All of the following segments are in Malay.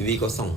TV kosong.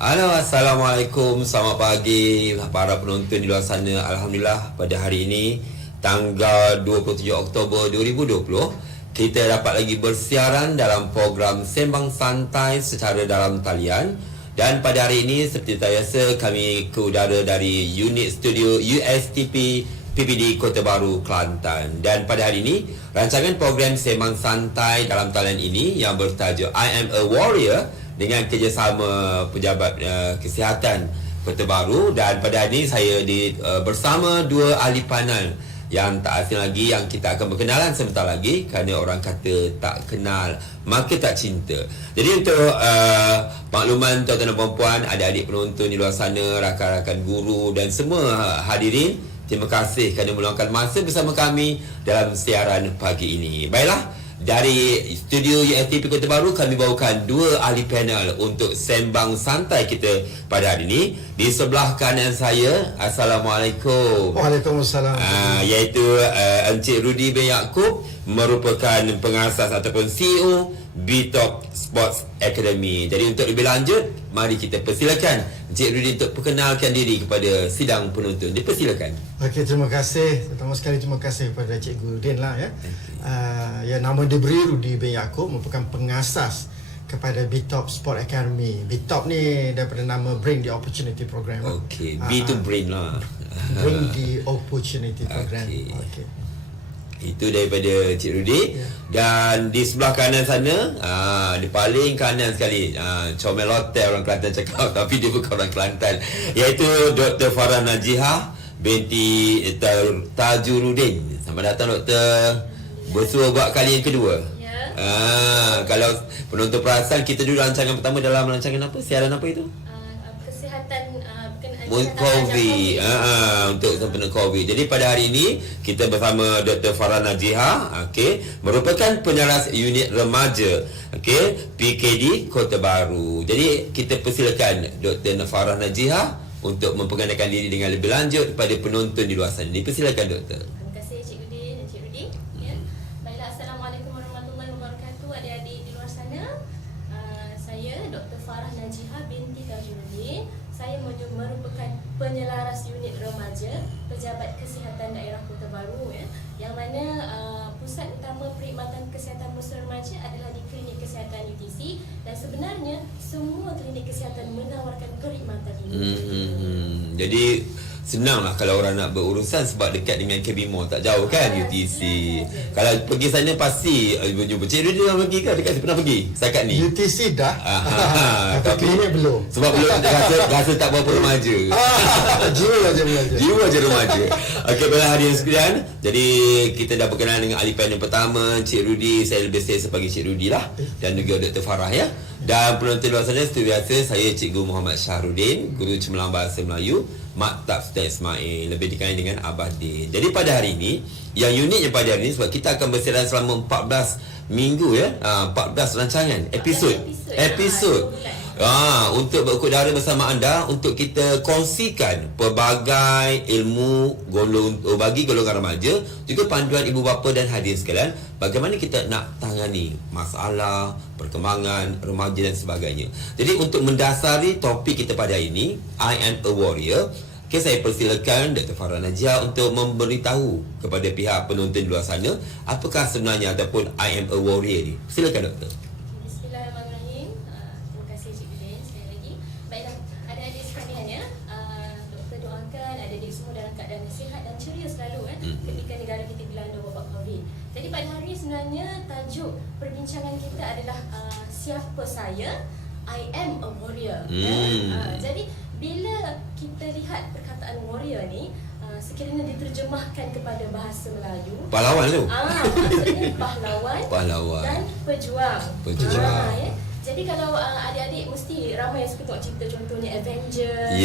Halo, Assalamualaikum, selamat pagi para penonton di luar sana. Alhamdulillah, pada hari ini tanggal 27 Oktober 2020 kita dapat lagi bersiaran dalam program Sembang Santai secara dalam talian. Dan pada hari ini seperti biasa kami ke udara dari unit studio USTP PPD Kota Baru, Kelantan. Dan pada hari ini rancangan program Sembang Santai dalam talian ini yang bertajuk I Am a Warrior dengan kerjasama Pejabat Kesihatan Kota Baru. Dan pada hari ini saya bersama dua ahli panel yang tak asing lagi, yang kita akan berkenalan sebentar lagi, kerana orang kata tak kenal maka tak cinta. Jadi untuk makluman tuan-tuan dan puan-puan, adik-adik penonton di luar sana, rakan-rakan guru dan semua hadirin, terima kasih kerana meluangkan masa bersama kami dalam siaran pagi ini. Baiklah, dari studio USTP Kota Baru kami bawakan dua ahli panel untuk sembang santai kita pada hari ini. Di sebelah kanan saya, Assalamualaikum. Waalaikumsalam. Iaitu Encik Rudy bin Yaakob, merupakan pengasas ataupun CEO BTOP Sports Academy. Jadi untuk lebih lanjut, mari kita persilakan Encik Rudy untuk perkenalkan diri kepada sidang penonton. Dipersilakan. Okey, terima kasih. Pertama sekali terima kasih kepada Cikgu Din lah ya. Ya, nama diberi Rudy bin Yaakob, merupakan pengasas kepada BTOP Sport Academy. BTOP ni daripada nama Bring the Opportunity Program. Okey, B to brain lah. Bring the Opportunity Program. Okey. Itu daripada Cik Rudy. Dan di sebelah kanan sana, di paling kanan sekali, comel hotel orang Kelantan cakap, tapi dia bukan orang Kelantan, iaitu Dr. Farah Najihah binti Tajuruddin. Selamat datang Doktor. Bersua buat kali yang kedua. Kalau penonton perasan, kita dulu rancangan pertama dalam rancangan apa? Siaran apa itu? Kesihatan COVID. Untuk sempena COVID. Jadi pada hari ini kita bersama Dr. Farah Najihah, merupakan penyaras unit remaja, PKD Kota Baru. Jadi kita persilakan Dr. Farah Najihah untuk memperkenalkan diri dengan lebih lanjut kepada penonton di luar sana. Dipersilakan Doktor. Terima kasih Cikgu Din dan Cik Rudy. Baiklah, Assalamualaikum warahmatullahi wabarakatuh, adik-adik di luar sana. Saya Dr. Farah Najihah binti Tajuruddin. Saya merupakan penyelaras unit remaja Pejabat Kesihatan Daerah Kota Baru, yang mana pusat utama perkhidmatan kesihatan muda remaja adalah di Klinik Kesihatan UTC, dan sebenarnya semua klinik kesihatan menawarkan perkhidmatan ini. Jadi senanglah kalau orang nak berurusan sebab dekat dengan KB Mall, tak jauh kan UTC. Kalau pergi sana pasti jumpa Cik Rudy dah pergi kan? Dekat pernah pergi setakat ni. UTC dah. Tapi klinik belum. Sebab belum rasa tak berapa remaja. Jiwa je remaja. Okey, baiklah hadirin sekalian. Jadi kita dah berkenalan dengan ahli panel pertama, Cik Rudy. Saya lebih selesa sebagai Cik Rudy lah, dan juga Dr. Farah ya. Dan penonton luar sana, seperti biasa, saya Cikgu Muhammad Syahrudin, Guru Cemerlang Bahasa Melayu, Maktab Sultan Ismail, lebih dikenali dengan Abah Din. Jadi pada hari ini, yang uniknya pada hari ini, sebab kita akan bersiaran selama 14 minggu 14 rancangan episod untuk berkudara bersama anda, untuk kita kongsikan pelbagai ilmu bagi golongan remaja, juga panduan ibu bapa dan hadirin sekalian, bagaimana kita nak tangani masalah perkembangan remaja dan sebagainya. Jadi untuk mendasari topik kita pada hari ini, I Am a Warrior, saya persilakan Dr. Farah Najihah untuk memberitahu kepada pihak penonton di luar sana apakah sebenarnya ataupun I Am a Warrior ni. Silakan Doktor. Bismillahirrahmanirrahim. Terima kasih Cikgu Din sekali lagi. Baiklah, adik-adik sekalian ya, Doktor doakan adik-adik semua dalam keadaan sihat dan ceria selalu ketika negara kita dilanda wabak COVID. Jadi pada hari ini sebenarnya tajuk perbincangan kita adalah siapa saya? I am a warrior. Jadi bila kita lihat perkataan warrior ni, sekiranya diterjemahkan kepada bahasa Melayu, Pahlawan tu. maksudnya pahlawan dan pejuang. Ya. Jadi kalau adik-adik mesti ramai yang suka tengok cerita, contohnya Avengers,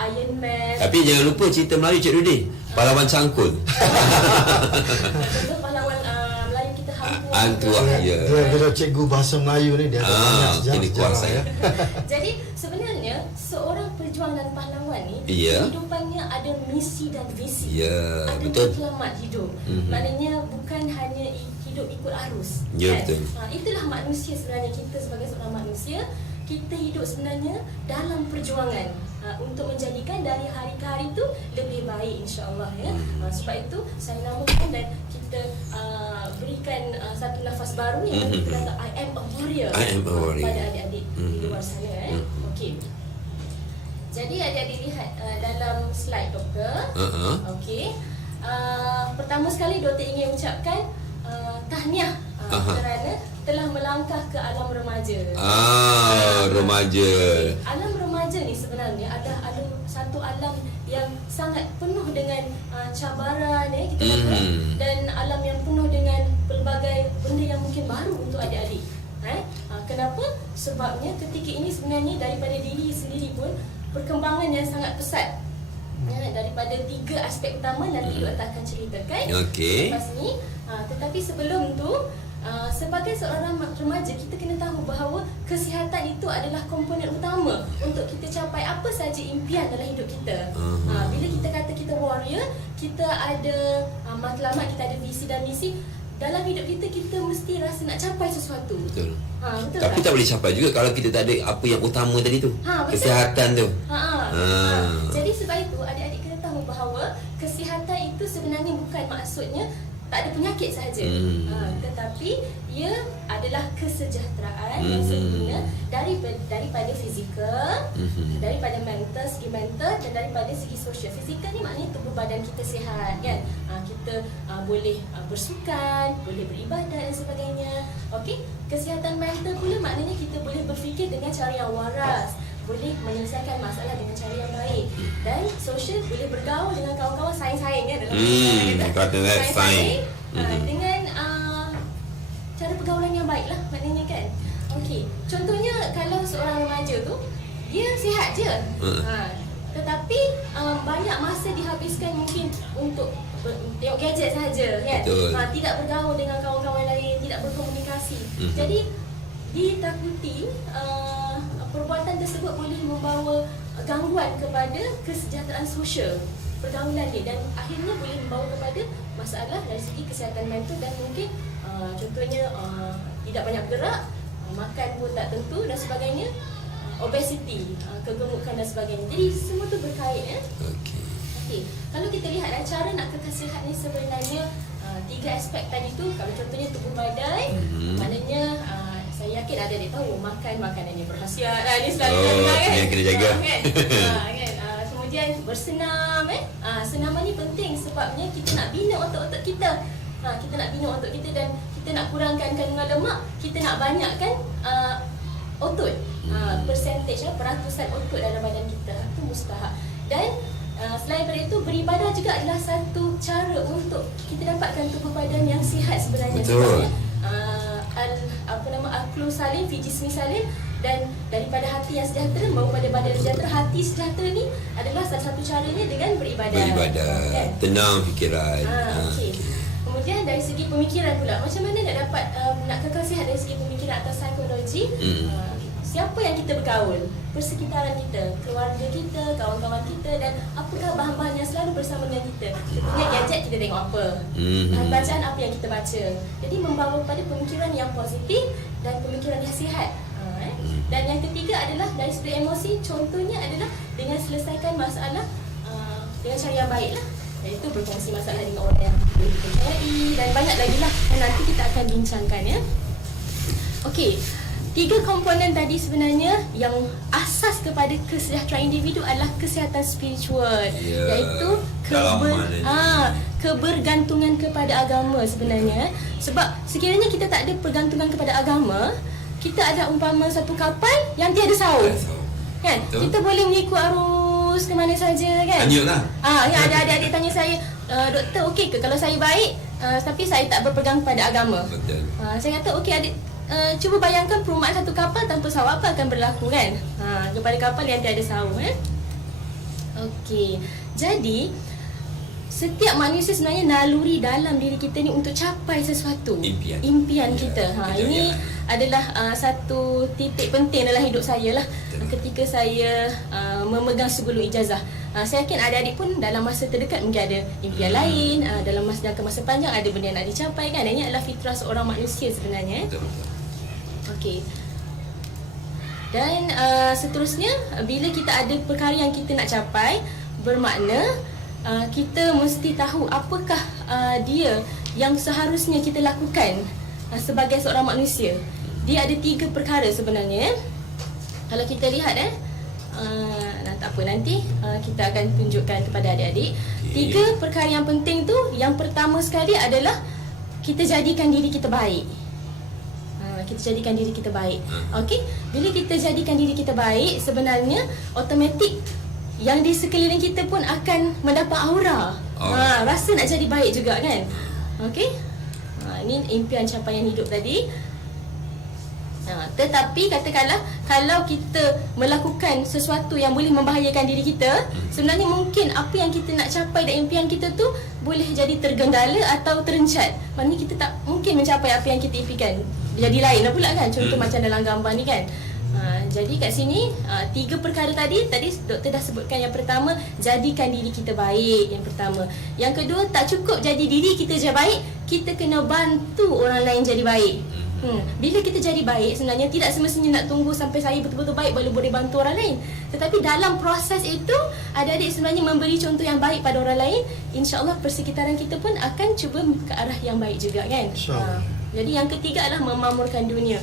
Iron Man. Tapi jangan lupa cerita Melayu Cik Rudi. Pahlawan cangkul. Contoh pahlawan Melayu kita Hantu. Ya. Bila cikgu bahasa Melayu ni dia ada banyak ini kuasa ya. Jadi sebenarnya seorang pejuang dan pahlawan ni, kehidupannya ada misi dan visi. Ada matlamat hidup. Maknanya bukan hanya hidup ikut arus. Betul. Itulah manusia sebenarnya, kita sebagai seorang manusia, kita hidup sebenarnya dalam perjuangan untuk menjadikan dari hari ke hari tu lebih baik, insya-Allah ya. Sebab itu saya namakan dan kita berikan satu nafas baru yang kita kata I am a warrior. Pada adik-adik di luar sana Okey. Jadi adik-adik lihat dalam slide doktor. Okey. Pertama sekali doktor ingin ucapkan tahniah kerana telah melangkah ke alam remaja. Remaja. Alam remaja ni sebenarnya adalah satu alam yang sangat penuh dengan cabaran kita kata, dan alam yang penuh dengan pelbagai benda yang mungkin baru untuk adik-adik. Kenapa? Sebabnya ketika ini sebenarnya daripada diri sendiri pun perkembangan yang sangat pesat. Daripada 3 aspek utama nanti doktor akan ceritakan lepas ni. Tetapi sebelum tu, sebagai seorang remaja, kita kena tahu bahawa kesihatan itu adalah komponen utama untuk kita capai apa saja impian dalam hidup kita. Bila kita kata kita warrior, kita ada matlamat, kita ada visi dan misi. Dalam hidup kita, kita mesti rasa nak capai sesuatu. Betul. Betul. Tapi tak boleh capai juga kalau kita tak ada apa yang utama tadi tu. Kesihatan tu. Jadi sebab itu adik-adik kena tahu bahawa kesihatan itu sebenarnya bukan maksudnya tak ada penyakit sahaja. Tetapi ia adalah kesejahteraan yang sempurna daripada fizikal, daripada mental, segi mental, dan daripada segi sosial. Fizikal ni maknanya tubuh badan kita sihat kan. Kita boleh bersukan, boleh beribadat dan sebagainya. Okey, kesihatan mental pula maknanya kita boleh berfikir dengan cara yang waras, boleh menyelesaikan masalah dengan cara yang baik, dan sosial boleh bergaul dengan kawan-kawan saing-saing dalam saing dengan cara pergaulan yang baik lah maknanya kan. Okey, contohnya kalau seorang remaja tu dia sihat je, tetapi banyak masa dihabiskan mungkin untuk tengok gadget sahaja kan. Tidak bergaul dengan kawan-kawan lain, tidak berkomunikasi. Jadi ditakuti perbuatan tersebut boleh membawa gangguan kepada kesejahteraan sosial pergaulan dia, dan akhirnya boleh membawa kepada masalah dari segi kesihatan mental, dan mungkin contohnya tidak banyak bergerak, makan pun tak tentu dan sebagainya, obesity, kegemukan dan sebagainya. Jadi semua tu berkait Okey. Kalau kita lihat cara nak kekal sihat ni sebenarnya 3 aspek tadi tu. Kalau contohnya tubuh badan, maknanya saya yakin ada yang tahu makan makanan yang berkhasiat. Ni selalu kan. Kena jaga. Kan? Kemudian bersenam senaman ni penting sebabnya kita nak bina otot-otot kita. Kita nak bina otot kita dan kita nak kurangkan kandungan lemak, kita nak banyakkan otot. Percentage peratusan otot dalam badan kita itu mustahak. Dan selain daripada itu, beribadah juga adalah satu cara untuk kita dapatkan tubuh badan yang sihat sebenarnya. Betul. Aklu salim fi jismi salim, dan daripada hati yang sejahtera membawa pada badan sejahtera. Hati sejahtera ni adalah salah satu caranya dengan beribadah. Kan? Tenang fikiran. Okey. Kemudian dari segi pemikiran pula, macam mana nak dapat nak kekal sihat dari segi pemikiran atau psikologi? Siapa yang kita bergaul, persekitaran kita, keluarga kita, kawan-kawan kita, dan apakah bahan-bahan yang selalu bersama dengan kita. Tentunya gadget kita tengok apa, bacaan apa yang kita baca. Jadi membawa pada pemikiran yang positif dan pemikiran yang sihat. Dan yang ketiga adalah dari segi emosi, contohnya adalah dengan selesaikan masalah dengan cara yang baik lah. Iaitu berkongsi masalah dengan orang yang boleh dipercayai, dan banyak lagi lah yang nanti kita akan bincangkan ya. Okey. Tiga komponen tadi sebenarnya yang asas kepada kesejahteraan individu adalah kesihatan spiritual, iaitu kebergantungan kepada agama sebenarnya. Sebab sekiranya kita tak ada pergantungan kepada agama, kita ada umpama satu kapal yang tiada saur. Kan? Betul. Kita boleh mengikut arus ke mana saja kan? Hanyutlah. Yang ada adik-adik tanya saya, doktor okey ke kalau saya baik tapi saya tak berpegang pada agama? Betul. Saya kata okey adik, cuba bayangkan perumahan satu kapal tanpa saur, apa akan berlaku kan? Kepada kapal yang tiada saur Okey. Jadi setiap manusia sebenarnya naluri dalam diri kita ni untuk capai sesuatu. Impian kita. Ini adalah satu titik penting dalam hidup saya lah. Ketika saya memegang sebelum ijazah. Saya yakin adik-adik pun dalam masa terdekat mungkin ada impian lain, dalam jangka masa panjang ada benda yang nak dicapai kan. Ini adalah fitrah seorang manusia sebenarnya. Okey. Dan seterusnya, bila kita ada perkara yang kita nak capai, bermakna kita mesti tahu apakah dia yang seharusnya kita lakukan sebagai seorang manusia. Dia ada 3 perkara sebenarnya. Kalau kita lihat tak apa, nanti kita akan tunjukkan kepada adik-adik. 3 perkara yang penting tu, yang pertama sekali adalah kita jadikan diri kita baik. Kita jadikan diri kita baik. Okey, bila kita jadikan diri kita baik, sebenarnya automatik yang di sekeliling kita pun akan mendapat aura. Rasa nak jadi baik juga kan. Okey. Ini impian capaian hidup tadi. Tetapi katakanlah kalau kita melakukan sesuatu yang boleh membahayakan diri kita, sebenarnya mungkin apa yang kita nak capai dan impian kita tu boleh jadi tergendala atau terencat. Maknanya kita tak mungkin mencapai apa yang kita impikan. Jadi lain lah pula kan. Contoh macam dalam gambar ni kan. Jadi kat sini 3 perkara tadi doktor dah sebutkan. Yang pertama, jadikan diri kita baik. Yang pertama. Yang kedua, tak cukup jadi diri kita je baik, kita kena bantu orang lain jadi baik. Bila kita jadi baik, sebenarnya tidak semestinya nak tunggu sampai saya betul-betul baik baru boleh bantu orang lain. Tetapi dalam proses itu, adik-adik sebenarnya memberi contoh yang baik pada orang lain. InsyaAllah persekitaran kita pun akan cuba ke arah yang baik juga kan. Jadi yang ketiga adalah memakmurkan dunia.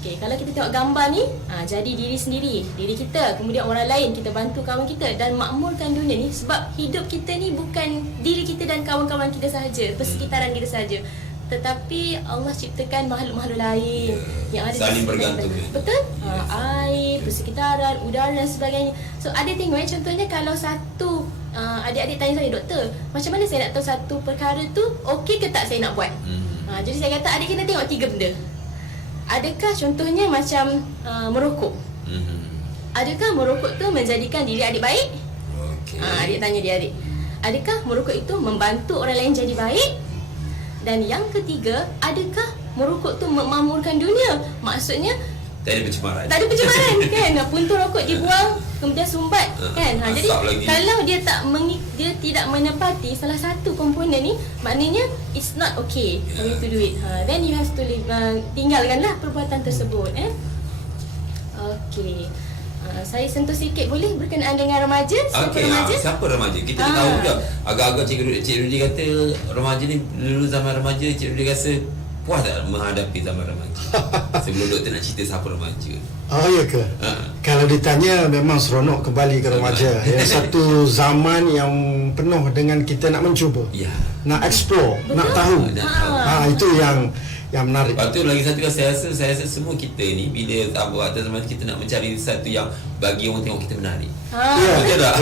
Okay, kalau kita tengok gambar ni, jadi diri sendiri, diri kita, kemudian orang lain, kita bantu kawan kita dan makmurkan dunia ni. Sebab hidup kita ni bukan diri kita dan kawan-kawan kita sahaja, persekitaran kita sahaja, tetapi Allah ciptakan makhluk-makhluk lain yang ada saling bergantung. Betul? Air, persekitaran, udara dan sebagainya. So ada tengok contohnya kalau satu adik-adik tanya saya, doktor, macam mana saya nak tahu satu perkara tu okey ke tak saya nak buat? Jadi saya kata adik kena tengok 3 benda. Adakah contohnya macam merokok? Adakah merokok tu menjadikan diri adik baik? Adik tanya dia adik. Adakah merokok itu membantu orang lain jadi baik? Dan yang ketiga, adakah merokok tu memakmurkan dunia? Maksudnya tak ada pencemaran. Tak ada pencemaran kan? Puntung rokok dibuang, kemudian sumbat kan. Jadi lagi, kalau dia tidak menepati salah satu komponen ni, maknanya it's not okay for you to do it. Then you have to tinggalkanlah perbuatan tersebut. Okey. Saya sentuh sikit boleh berkenaan dengan remaja. Siapa remaja? Siapa remaja? Kita dah tahu juga. Agak-agak Cik Rudy kata remaja ni, dulu zaman remaja Cik Rudy rasa puas tak menghadapi zaman remaja? Sebelum doktor nak cerita siapa remaja. Ya ke? Kalau ditanya memang seronok kembali ke remaja. Satu zaman yang penuh dengan kita nak mencuba, nak explore. Betul? Nak tahu. Itu yang menarik. Lepas tu lagi satu, saya rasa semua kita ni bila tambah atas zaman kita nak mencari sesuatu yang bagi orang tengok kita menarik. Betul tak?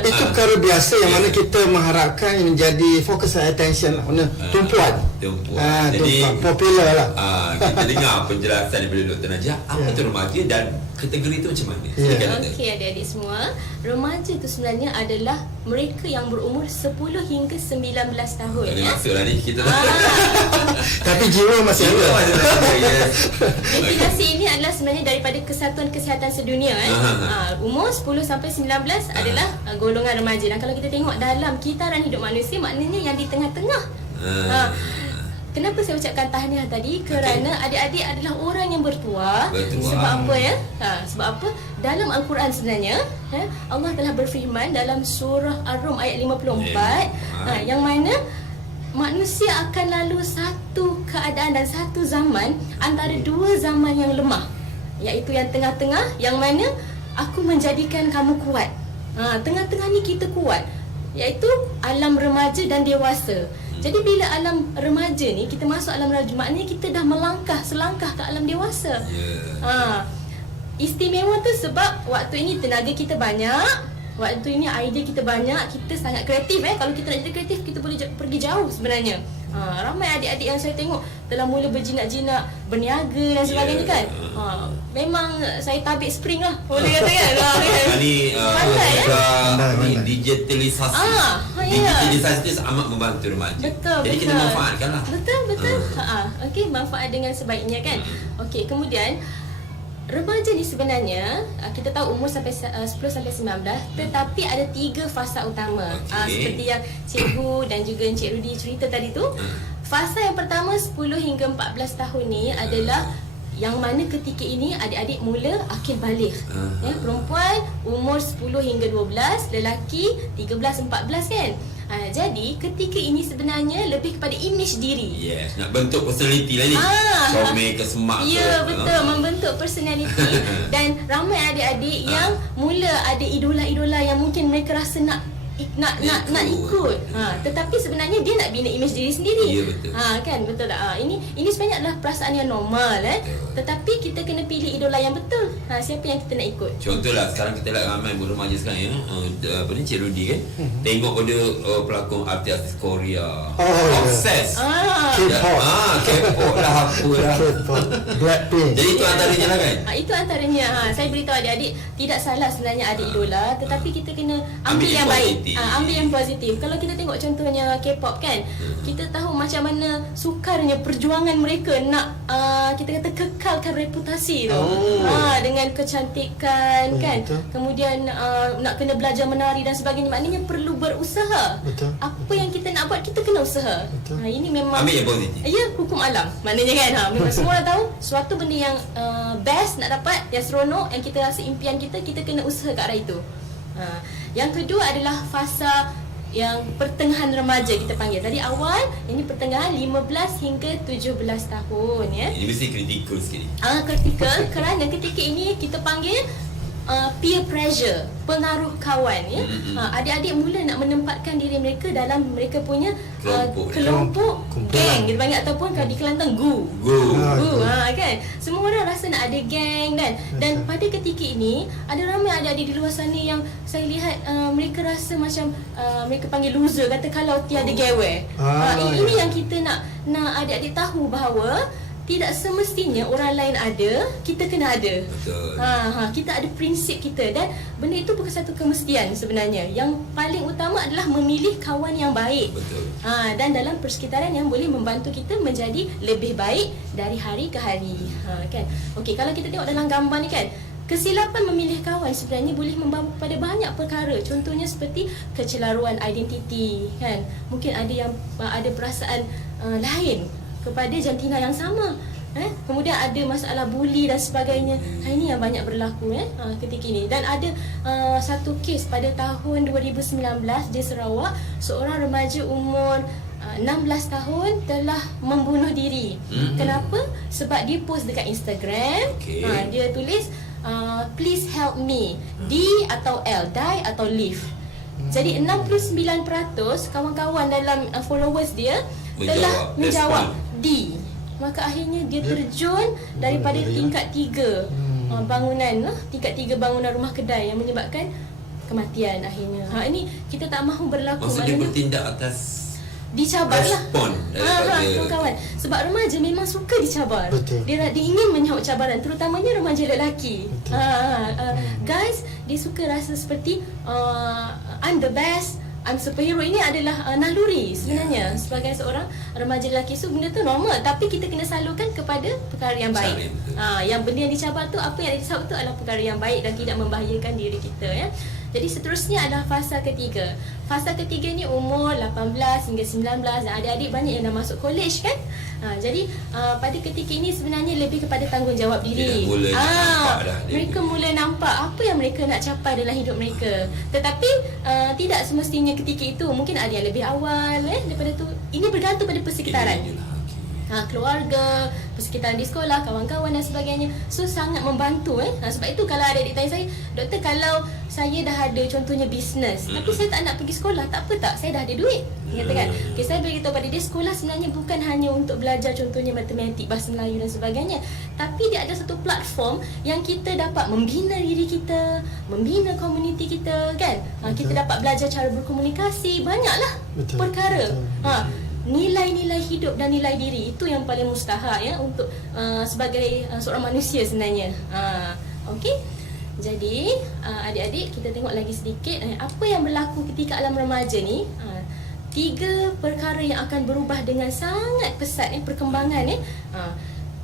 Itu perkara biasa yang mana kita mengharapkan menjadi fokus attention mana tumpuan. Jadi popular lah. Kita dengar penjelasan daripada Dr. Najah apa tu remaja dan kategori itu macam mana? Okey adik-adik semua, remaja itu sebenarnya adalah mereka yang berumur 10 hingga 19 tahun. Tak maksudlah ni kita tapi jiwa masih ada. Definisi ini adalah sebenarnya daripada Kesatuan Kesihatan Sedunia. Umur 10 sampai 19 adalah golongan remaja. Dan kalau kita tengok dalam kitaran hidup manusia, maknanya yang di tengah-tengah. Kenapa saya ucapkan tahniah tadi? Kerana adik-adik adalah orang yang bertuah. Sebab apa ya? Sebab apa? Dalam Al-Quran sebenarnya Allah telah berfirman dalam surah Ar-Rum ayat 54 yang mana manusia akan lalu satu keadaan dan satu zaman antara dua zaman yang lemah, iaitu yang tengah-tengah, yang mana aku menjadikan kamu kuat. Tengah-tengah ni kita kuat, iaitu alam remaja dan dewasa. Jadi bila alam remaja ni, kita masuk alam remaja, maknanya kita dah selangkah ke alam dewasa. Istimewa tu sebab waktu ini tenaga kita banyak, waktu ini idea kita banyak, kita sangat kreatif. Kalau kita nak jadi kreatif, kita boleh pergi jauh sebenarnya. Ramai adik-adik yang saya tengok telah mula berjinak-jinak, berniaga dan sebagainya kan. Memang saya tabik spring lah, boleh kata kan. Ni Pandai, ni digitalisasi. Digitalisasi itu amat membantu remaja. Betul. Jadi kita manfaatkan lah. Betul. Okey, manfaat dengan sebaiknya kan. Okey, kemudian remaja ni sebenarnya kita tahu umur sampai 10 sampai 19, tetapi ada 3 fasa utama. Seperti yang cikgu dan juga Encik Rudy cerita tadi tu. Fasa yang pertama 10 hingga 14 tahun ni adalah yang mana ketika ini adik-adik mula akil baligh. Perempuan umur 10 hingga 12, lelaki 13 14 kan. Jadi ketika ini sebenarnya lebih kepada image diri. Yes, nak bentuk personality lah ni. Comel ke semak ke. Ya, betul, membentuk personality. Dan ramai adik-adik yang mula ada idola-idola yang mungkin mereka rasa nak ikut. Tetapi sebenarnya dia nak bina image diri sendiri. Ya, betul. Kan, betul tak? Ini sebenarnya adalah perasaan yang normal Tetapi kita kena pilih idola yang betul. Siapa yang kita nak ikut? Contohlah sekarang kita lihat ramai remaja sekarang ya. Apa ni, Cik Rudy kan? Tengok pada pelakon artis Korea. Obsessed. K-pop. K-pop lah, apa lah. K-pop, Blackpink. Jadi itu antaranya lah kan? Itu antaranya. Saya beritahu adik-adik, tidak salah sebenarnya ada idola, tetapi kita kena ambil yang baik. Ambil yang positif. Kalau kita tengok contohnya K-pop kan, kita tahu macam mana sukarnya perjuangan mereka nak kita kata kekalkan reputasi tu. Dengan kecantikan kan. Betul. Kemudian nak kena belajar menari dan sebagainya. Maknanya perlu berusaha. Betul. Apa yang kita nak buat, kita kena usaha. Ini memang Ambil yang positif. ya, hukum alam. Maknanya kan, memang semua orang tahu suatu benda yang best nak dapat, yang seronok, yang kita rasa impian kita kena usaha ke arah itu. Yang kedua adalah fasa yang pertengahan remaja kita panggil. Tadi awal, ini pertengahan 15 hingga 17 tahun ya. Ini mesti kritikal sikit ni. Kritikal kerana ketika ini kita panggil peer pressure, pengaruh kawan ya. Adik-adik mula nak menempatkan diri mereka dalam mereka punya kelompok geng kita panggil, ataupun kalau di Kelantan gu kan. Semua orang rasa nak ada geng dan pada ketika ini ada ramai adik-adik di luar sana yang saya lihat mereka rasa macam mereka panggil loser, kata kalau tiada gawe. Ini yang kita nak adik-adik tahu bahawa tidak semestinya orang lain ada, kita kena ada. Betul. Kita ada prinsip kita dan benda itu bukan satu kemestian sebenarnya. Yang paling utama adalah memilih kawan yang baik. Betul. Dan dalam persekitaran yang boleh membantu kita menjadi lebih baik dari hari ke hari. Kan. Okey, kalau kita tengok dalam gambar ni kan, kesilapan memilih kawan sebenarnya boleh membawa pada banyak perkara. Contohnya seperti kecelaruan identiti kan. Mungkin ada yang ada perasaan lain kepada jantina yang sama. Kemudian ada masalah buli dan sebagainya. Ini yang banyak berlaku ketika ini. Dan ada satu kes pada tahun 2019 di Sarawak, seorang remaja umur 16 tahun telah membunuh diri. Kenapa? Sebab dia post dekat Instagram. Dia tulis please help me, D atau L, die atau live. Jadi 69% kawan-kawan dalam followers dia telah menjawab D. Maka akhirnya dia terjun daripada tingkat 3 bangunan, tingkat 3 bangunan rumah kedai yang menyebabkan kematian akhirnya. Ini kita tak mahu berlaku. Maksudnya dia bertindak atas dicabar lah. Respon daripada kawan-kawan. Sebab remaja memang suka dicabar. Betul. Dia ingin menyahut cabaran, terutamanya remaja lelaki. Guys, dia suka rasa seperti I'm the best, I'm superhero. Ini adalah naluri sebenarnya sebagai seorang remaja lelaki. So benda tu normal, tapi kita kena salurkan kepada perkara yang baik. Yang benda yang dicabar tu, apa yang dicabar tu adalah perkara yang baik dan tidak membahayakan diri kita ya. Jadi seterusnya adalah fasa ketiga. Fasa ketiga ni umur 18 hingga 19 dan adik-adik banyak yang dah masuk college kan. Jadi pada ketika ini sebenarnya lebih kepada tanggungjawab diri. Dia dah mula nampak dah dia. Mereka mula nampak apa yang mereka nak capai dalam hidup mereka. Tetapi tidak semestinya ketika itu, mungkin ada yang lebih awal daripada tu. Ini bergantung pada persekitaran. Keluarga, persekitaran di sekolah, kawan-kawan dan sebagainya. So sangat membantu sebab itu kalau adik-adik tanya saya, doktor, kalau saya dah ada contohnya bisnes tapi saya tak nak pergi sekolah, tak apa tak, saya dah ada duit, katakan. Okay, saya beritahu pada dia, sekolah sebenarnya bukan hanya untuk belajar contohnya matematik, bahasa Melayu dan sebagainya, tapi dia ada satu platform yang kita dapat membina diri kita, membina komuniti kita kan. Kita dapat belajar cara berkomunikasi, banyaklah perkara. Nilai-nilai hidup dan nilai diri itu yang paling mustahak untuk sebagai seorang manusia sebenarnya. Okey. Jadi adik-adik, kita tengok lagi sedikit apa yang berlaku ketika alam remaja ni. 3 perkara yang akan berubah dengan sangat pesat perkembangan.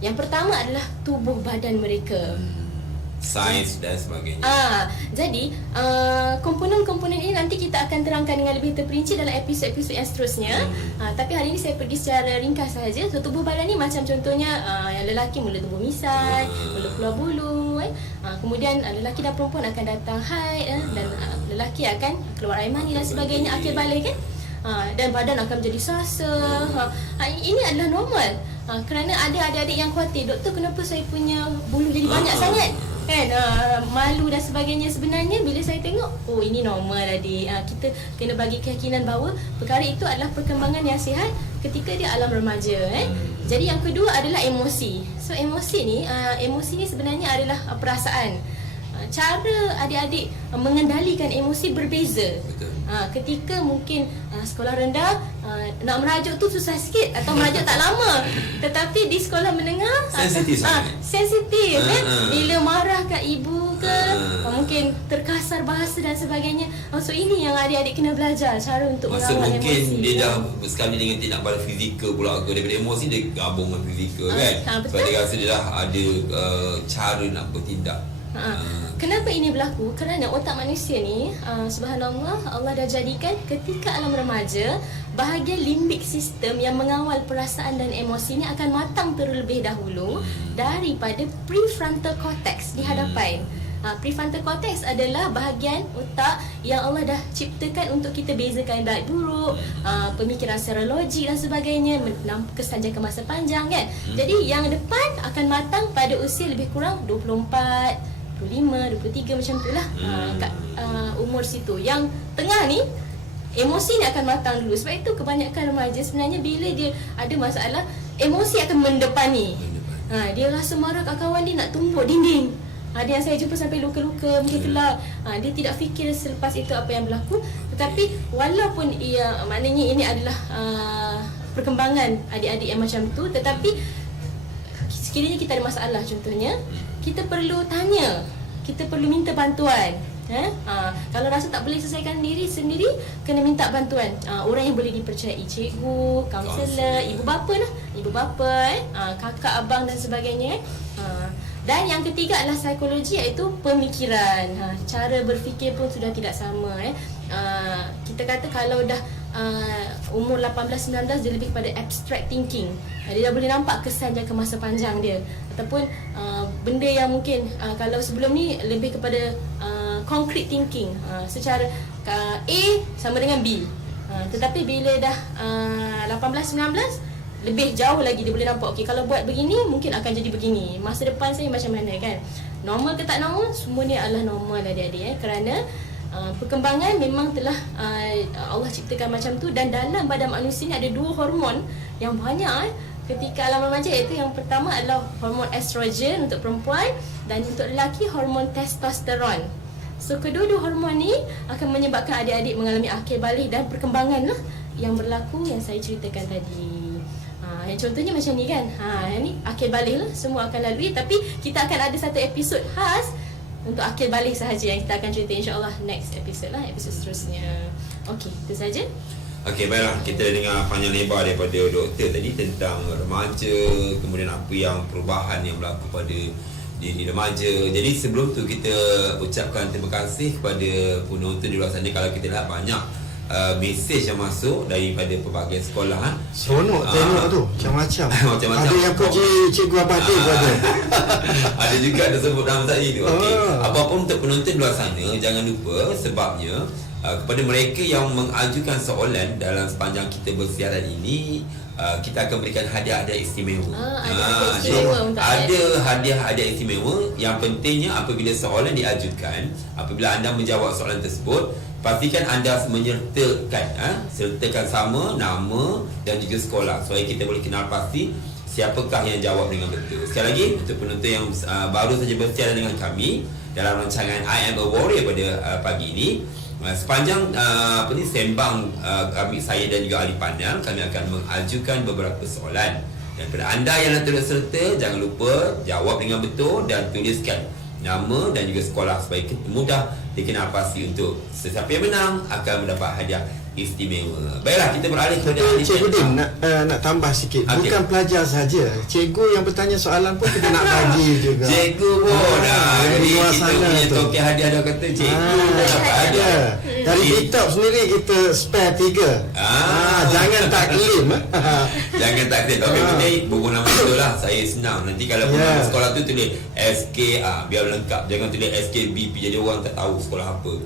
Yang pertama adalah tubuh badan mereka. Sains dan sebagainya. Jadi komponen-komponen ini nanti kita akan terangkan dengan lebih terperinci dalam episod-episod yang seterusnya. Tapi hari ini saya pergi secara ringkas sahaja. So tubuh badan ni macam contohnya yang lelaki mula tumbuh misai, mula keluar bulu, kemudian lelaki dan perempuan akan datang haid, dan lelaki akan keluar air mani dan sebagainya, akil balik kan. Dan badan akan menjadi sasa. Ini adalah normal. Kerana ada adik-adik yang khawatir, doktor, kenapa saya punya bulu jadi banyak sangat kan, malu dan sebagainya. Sebenarnya bila saya tengok, oh ini normal adik. Kita kena bagi keyakinan bahawa perkara itu adalah perkembangan yang sihat ketika dia alam remaja. Jadi yang kedua adalah emosi. So emosi ni sebenarnya adalah perasaan. Cara adik-adik mengendalikan emosi berbeza. Ketika mungkin sekolah rendah nak merajuk tu susah sikit atau merajuk tak lama, tetapi di sekolah menengah sensitif kan, bila marah kat ibu ke mungkin terkasar bahasa dan sebagainya. So ini yang adik-adik kena belajar cara untuk mengawal emosi. Mungkin dia dah sekali dengan tindak balas fizikal pula ke, daripada emosi dia gabung dengan fizikal kan. Sebab dia rasa dia dah ada cara nak bertindak. Kenapa ini berlaku? Kerana otak manusia ni, subhanallah, Allah dah jadikan ketika alam remaja, bahagian limbik sistem yang mengawal perasaan dan emosi ni akan matang terlebih dahulu daripada prefrontal cortex di hadapan. Prefrontal cortex adalah bahagian otak yang Allah dah ciptakan untuk kita bezakan baik buruk, pemikiran secara logik dan sebagainya, kesan jangka masa panjang kan. Jadi yang depan akan matang pada usia lebih kurang 24, 25, 23 macam tu lah, kat umur situ. Yang tengah ni emosi ni akan matang dulu. Sebab itu kebanyakan remaja sebenarnya bila dia ada masalah, emosi akan mendepani. Dia rasa marah kat kawan dia nak tumbuk dinding. Ada yang saya jumpa sampai luka-luka, mungkin kelak. Dia tidak fikir selepas itu apa yang berlaku. Tetapi walaupun maknanya ini adalah perkembangan adik-adik yang macam tu, tetapi sekiranya kita ada masalah contohnya, kita perlu tanya, kita perlu minta bantuan. Kalau rasa tak boleh selesaikan diri sendiri, kena minta bantuan orang yang boleh dipercayai, cikgu, kaunselor, ibu bapa lah, ibu bapa, kakak, abang dan sebagainya. Dan yang ketiga adalah psikologi, iaitu pemikiran. Cara berfikir pun sudah tidak sama. Kita kata kalau dah umur 18-19, dia lebih kepada abstract thinking. Dia dah boleh nampak kesan jangka masa panjang dia. Ataupun benda yang mungkin kalau sebelum ni lebih kepada concrete thinking, secara A sama dengan B. Tetapi bila dah 18-19, lebih jauh lagi dia boleh nampak, okey, kalau buat begini mungkin akan jadi begini, masa depan saya macam mana kan. Normal ke tak normal, semua ni adalah normal adik-adik kerana perkembangan memang telah Allah ciptakan macam tu. Dan dalam badan manusia ni ada 2 hormon yang banyak ketika alam remaja, iaitu yang pertama adalah hormon estrogen untuk perempuan, dan untuk lelaki hormon testosteron. So kedua-dua hormon ni akan menyebabkan adik-adik mengalami akil balik dan perkembangan lah yang berlaku yang saya ceritakan tadi. Yang contohnya macam ni kan, ni akil balik lah, semua akan lalui. Tapi kita akan ada satu episod khas untuk akil balik sahaja yang kita akan cerita, insyaAllah next episode lah, episod seterusnya. Okey, itu saja. Okey, baiklah, kita dengar panjang lebar daripada doktor tadi tentang remaja, kemudian apa yang perubahan yang berlaku pada diri remaja. Jadi sebelum tu kita ucapkan terima kasih kepada penonton di luar sana. Kalau kita lihat banyak mesej yang masuk daripada pelbagai sekolah. Seronok tengok tu, macam-macam. Macam-macam. Ada yang puji Cikgu Abadi pun ada. Ada juga disebut nama saya tu. Okey. Apapun untuk penonton di luar sana, jangan lupa sebabnya kepada mereka yang mengajukan soalan dalam sepanjang kita bersiaran ini, kita akan berikan hadiah-hadiah istimewa. Ada hadiah-hadiah istimewa. Yang pentingnya apabila soalan diajukan, apabila anda menjawab soalan tersebut, pastikan anda sertakan sama nama dan juga sekolah supaya kita boleh kenal pasti siapakah yang jawab dengan betul. Sekali lagi untuk penonton yang baru saja bersiaran dengan kami dalam rancangan I Am a Warrior pada pagi ini, sepanjang sembang kami, saya dan juga ahli panel, kami akan mengajukan beberapa soalan. Dan pada anda yang nak turut serta, jangan lupa jawab dengan betul dan tuliskan nama dan juga sekolah supaya mudah dikenal pasti untuk sesiapa yang menang akan mendapat hadiah istimewa. Baiklah, kita beralih kepada Cikgu Din nak tambah sikit. Okay. Bukan pelajar saja. Cikgu yang bertanya soalan pun kita nak bagi juga. Cikgu pun dari luar kita sana punya tu. tokeh hadiah dah kata cikgu dapat hadiah. Dari BITOP sendiri kita spare 3. Jangan taklim. Jangan taklim. Tapi penting buku nama betul lah. Saya senang. Nanti kalau nama sekolah tu tulis SK, biar lengkap. Jangan tulis SKBP, jadi orang tak tahu sekolah apa.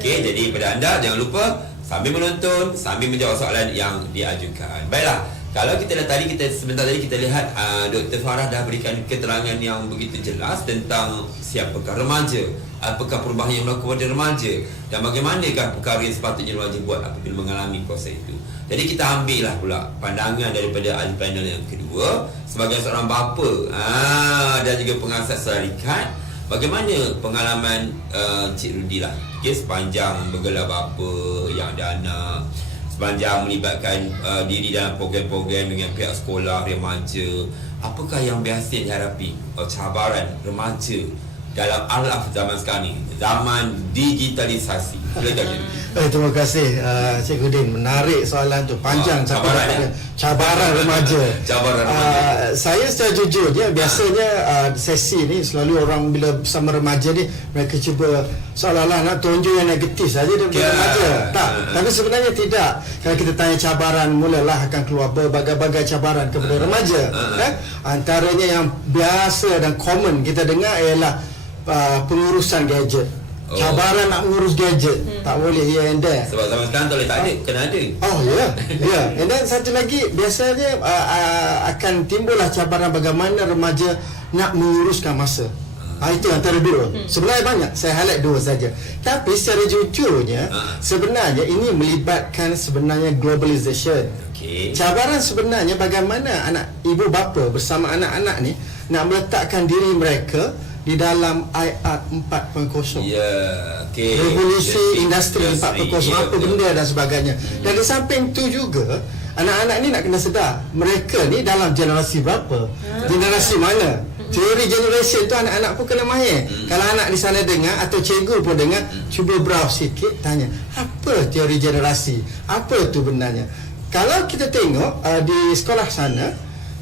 Okey, jadi pada anda jangan lupa sambil menonton, sambil menjawab soalan yang diajukan. Baiklah, kalau sebentar tadi kita lihat Dr. Farah dah berikan keterangan yang begitu jelas tentang siapakah remaja, apakah perubahan yang berlaku pada remaja dan bagaimanakah perkara yang sepatutnya remaja buat apabila mengalami proses itu. Jadi kita ambillah pula pandangan daripada ahli panel yang kedua sebagai seorang bapa dan juga pengasas syarikat. Bagaimana pengalaman Cik Rudy lah, sepanjang bergelar bapa yang ada anak, sepanjang melibatkan diri dalam program-program dengan pihak sekolah remaja, apakah yang biasa dihadapi cabaran remaja dalam alaf zaman sekarang ni, zaman digitalisasi? Silakan. Terima kasih Cikgu Din, menarik soalan tu, panjang cabaran remaja. Saya secara jujurnya biasanya sesi ni selalu orang bila bersama remaja ni mereka cuba seolah-olah nak tunjuk yang negatif saja daripada remaja. Tapi sebenarnya tidak. Kalau kita tanya cabaran, mulalah akan keluar berbagai-bagai cabaran kepada remaja. Antaranya yang biasa dan common kita dengar ialah pengurusan gadget. Cabaran nak mengurus gadget, tak boleh here and there. Sebab zaman sekarang tak boleh tak ada, kena ada. And then satu lagi, biasanya akan timbullah cabaran bagaimana remaja nak menguruskan masa. Itu antara dua. Sebenarnya banyak, saya highlight dua saja. Tapi secara jujurnya, sebenarnya ini melibatkan sebenarnya globalization. Cabaran sebenarnya bagaimana anak ibu bapa bersama anak-anak ni nak meletakkan diri mereka di dalam IR 4.0. Revolusi industri 4.0, apa benda dan sebagainya. Dan di samping tu juga anak-anak ni nak kena sedar mereka ni dalam generasi berapa, generasi mana. Teori generation tu anak-anak pun kena mahir. Kalau anak di sana dengar atau cikgu pun dengar, cuba browse sikit, tanya apa teori generasi, apa tu benarnya. Kalau kita tengok di sekolah sana,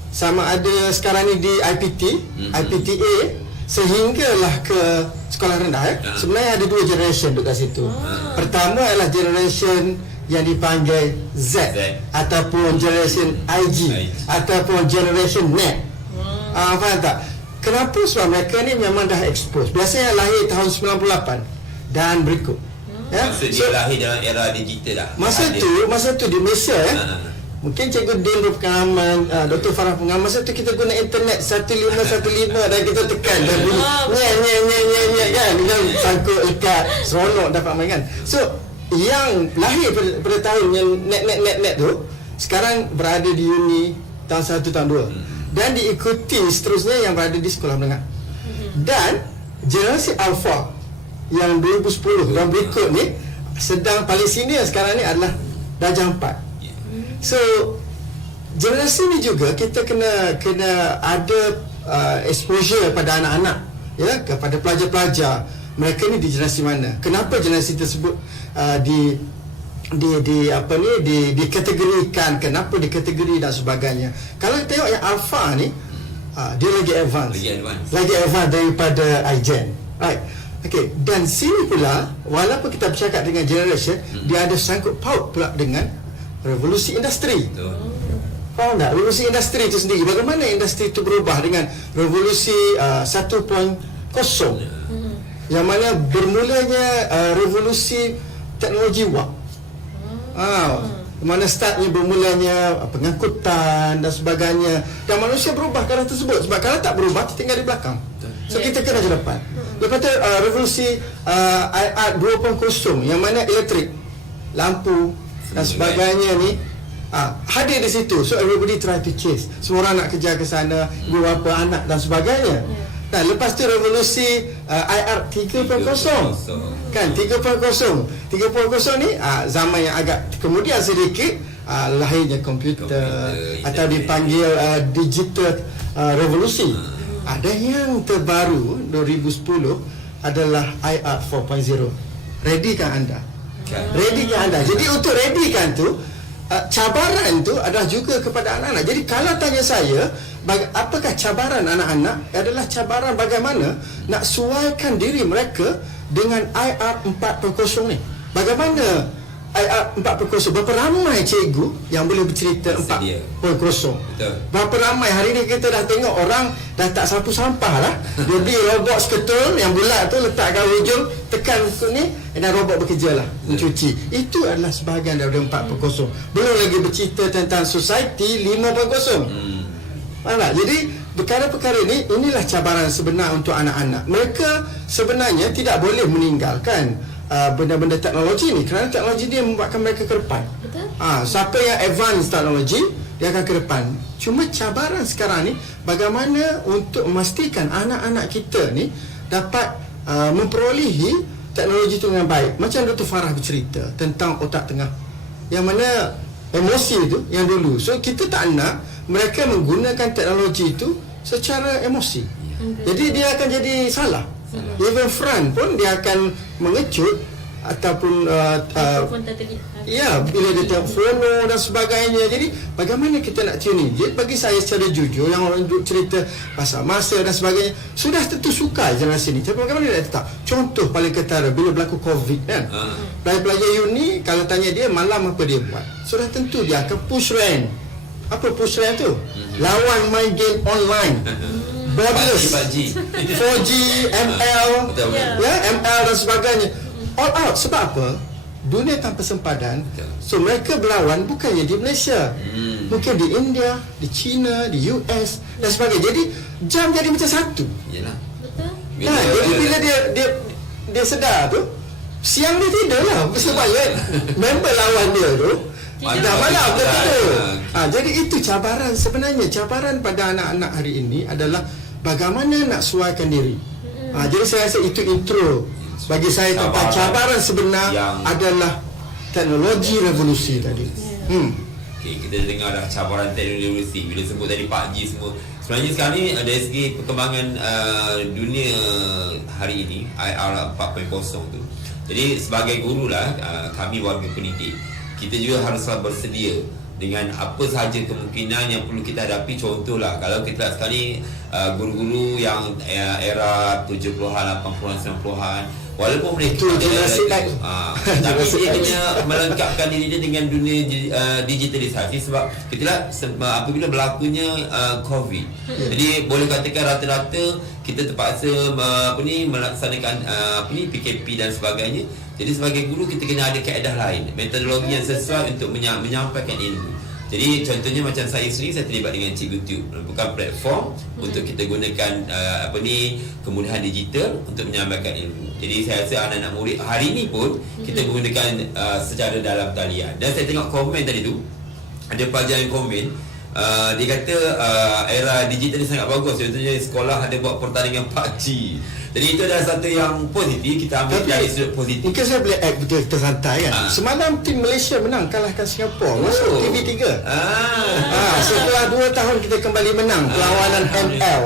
sama ada sekarang ni di IPT, IPTA sehinggalah ke sekolah rendah, sebenarnya ada dua generation dekat situ. Pertama adalah generation yang dipanggil Z ataupun generation IG ataupun generation net. Faham tak? Kenapa? Sebab mereka ni memang dah expose. Biasanya lahir tahun 98 dan berikut. Maksudnya lahir dalam era digital lah. Masa tu di Malaysia mungkin Cikgu Din berpengalaman, Dr. Farah pengalaman. Masa tu kita guna internet 1515 dan kita tekan dan bunyi nyek kan, dengan sangkut ikat, seronok dapat main kan. So yang lahir pada tahun yang net tu sekarang berada di uni tahun 1 tahun 2 dan diikuti seterusnya yang berada di sekolah menengah. Dan generasi Alpha yang 2010 dan berikut ni sedang paling senior sekarang ni adalah darjah 4. So generasi ni juga kita kena ada exposure pada anak-anak, kepada pelajar-pelajar. Mereka ni di generasi mana? Kenapa generasi tersebut dikategorikan? Kenapa dikategori dan sebagainya? Kalau tengok yang alpha ni, Dia lagi advance. Lagi advance daripada iGen. Right. Okay. Dan sini pula, walaupun kita bercakap dengan generation, dia ada sangkut paut pula dengan revolusi industri. Faham tak? Revolusi industri itu sendiri. Bagaimana industri itu berubah dengan revolusi 1.0, yang mana bermulanya revolusi teknologi wap. Mana startnya bermulanya pengangkutan dan sebagainya, dan manusia berubah ke arah tersebut. Sebab kalau tak berubah, kita tinggal di belakang. So kita kena ke depan. Lepas tu revolusi IR 2.0, yang mana elektrik, lampu dan sebagainya ni hadir di situ. So everybody try to chase. Semua orang nak kejar ke sana, ibu bapa, anak dan sebagainya. Nah, lepas tu revolusi IR 3.0 kan, 3.0 ni zaman yang agak kemudian sedikit, lahirnya komputer atau dipanggil digital revolusi. Ada yang terbaru 2010 adalah IR 4.0. Ready kan anda? Ready kan anda? Jadi untuk ready kan tu, cabaran tu adalah juga kepada anak-anak. Jadi kalau tanya saya, apakah cabaran anak-anak? Adalah cabaran bagaimana nak suaikan diri mereka dengan IR 4.0 ni. Bagaimana IR 4.0? Berapa ramai cikgu yang boleh bercerita 4.0? Berapa ramai hari ni kita dah tengok orang dah tak sapu sampah lah. Dia beli robot sketul yang bulat tu, letak kat hujung, tekan ni, dan robot bekerja lah mencuci. Itu adalah sebahagian daripada 4.0. Belum lagi bercerita tentang society 5.0. Faham tak? Jadi perkara-perkara ni, inilah cabaran sebenar untuk anak-anak. Mereka sebenarnya tidak boleh meninggalkan benda-benda teknologi ni, kerana teknologi dia membuatkan mereka ke depan. Betul. Siapa yang advance teknologi, dia akan ke depan. Cuma cabaran sekarang ni, bagaimana untuk memastikan anak-anak kita ni dapat memperolehi teknologi itu dengan baik. Macam Dr. Farah bercerita tentang otak tengah, yang mana emosi itu yang dulu. So kita tak nak mereka menggunakan teknologi itu secara emosi. Jadi dia akan jadi salah. Even front pun dia akan mengecut ataupun bila dia tengok follow dan sebagainya. Jadi bagaimana kita nak tune in? Jadi bagi saya secara jujur, yang orang duk cerita pasal masa dan sebagainya, sudah tentu suka generasi ni. Tapi bagaimana dia tetap? Contoh paling ketara, bila berlaku COVID kan, pelajar-pelajar uni, kalau tanya dia malam apa dia buat, sudah tentu dia akan push rank. Apa push rank tu? Lawan main game online. Bablas 4G, ML, ML dan sebagainya. All out. Sebab apa? Dunia tanpa sempadan. So mereka berlawan bukannya di Malaysia, mungkin di India, di China, di US dan sebagainya. Jadi jam jadi macam satu. Betul. Jadi bila dia sedar tu, siang dia tidur lah. Sebab member lawan dia tu dah malam dia tidur. Jadi itu cabaran sebenarnya. Cabaran pada anak-anak hari ini adalah bagaimana nak suaikan diri. Jadi saya rasa itu intro bagi saya tentang cabaran sebenar adalah teknologi revolusi tadi. Kita dengar dah cabaran teknologi revolusi. Bila sebut tadi 4G semua, sebenarnya sekarang ni dari segi perkembangan dunia hari ini, IR 4.0 tu. Jadi sebagai guru lah, kami warga pendidik, kita juga haruslah bersedia dengan apa sahaja kemungkinan yang perlu kita hadapi. Contohlah, kalau kita lihat sekarang ni guru-guru yang era 70-an, 80-an, 90-an, walaupun mereka tapi dia kena melengkapkan diri dia dengan dunia digitalisasi. Sebab kita lihat apabila berlakunya COVID, jadi boleh katakan rata-rata kita terpaksa melaksanakan PKP dan sebagainya. Jadi sebagai guru kita kena ada kaedah lain, metodologi yang sesuai untuk menyampaikan ilmu. Jadi contohnya macam saya sendiri, saya terlibat dengan Cikgu Tube, bukan platform untuk kita gunakan kemudahan digital untuk menyampaikan ilmu. Jadi saya rasa anak-anak murid hari ini pun kita menggunakan secara dalam talian. Dan saya tengok komen tadi tu, ada pelajar yang komen, dia kata era digital ni sangat bagus. Contohnya sekolah ada buat pertandingan PUBG. Jadi itu adalah satu yang positif, kita ambil dari sudut positif. Mungkin saya boleh add betul, kita santai kan. Semalam tim Malaysia menang, kalahkan Singapura, masuk TV3. Setelah 2 tahun kita kembali menang perlawanan ML.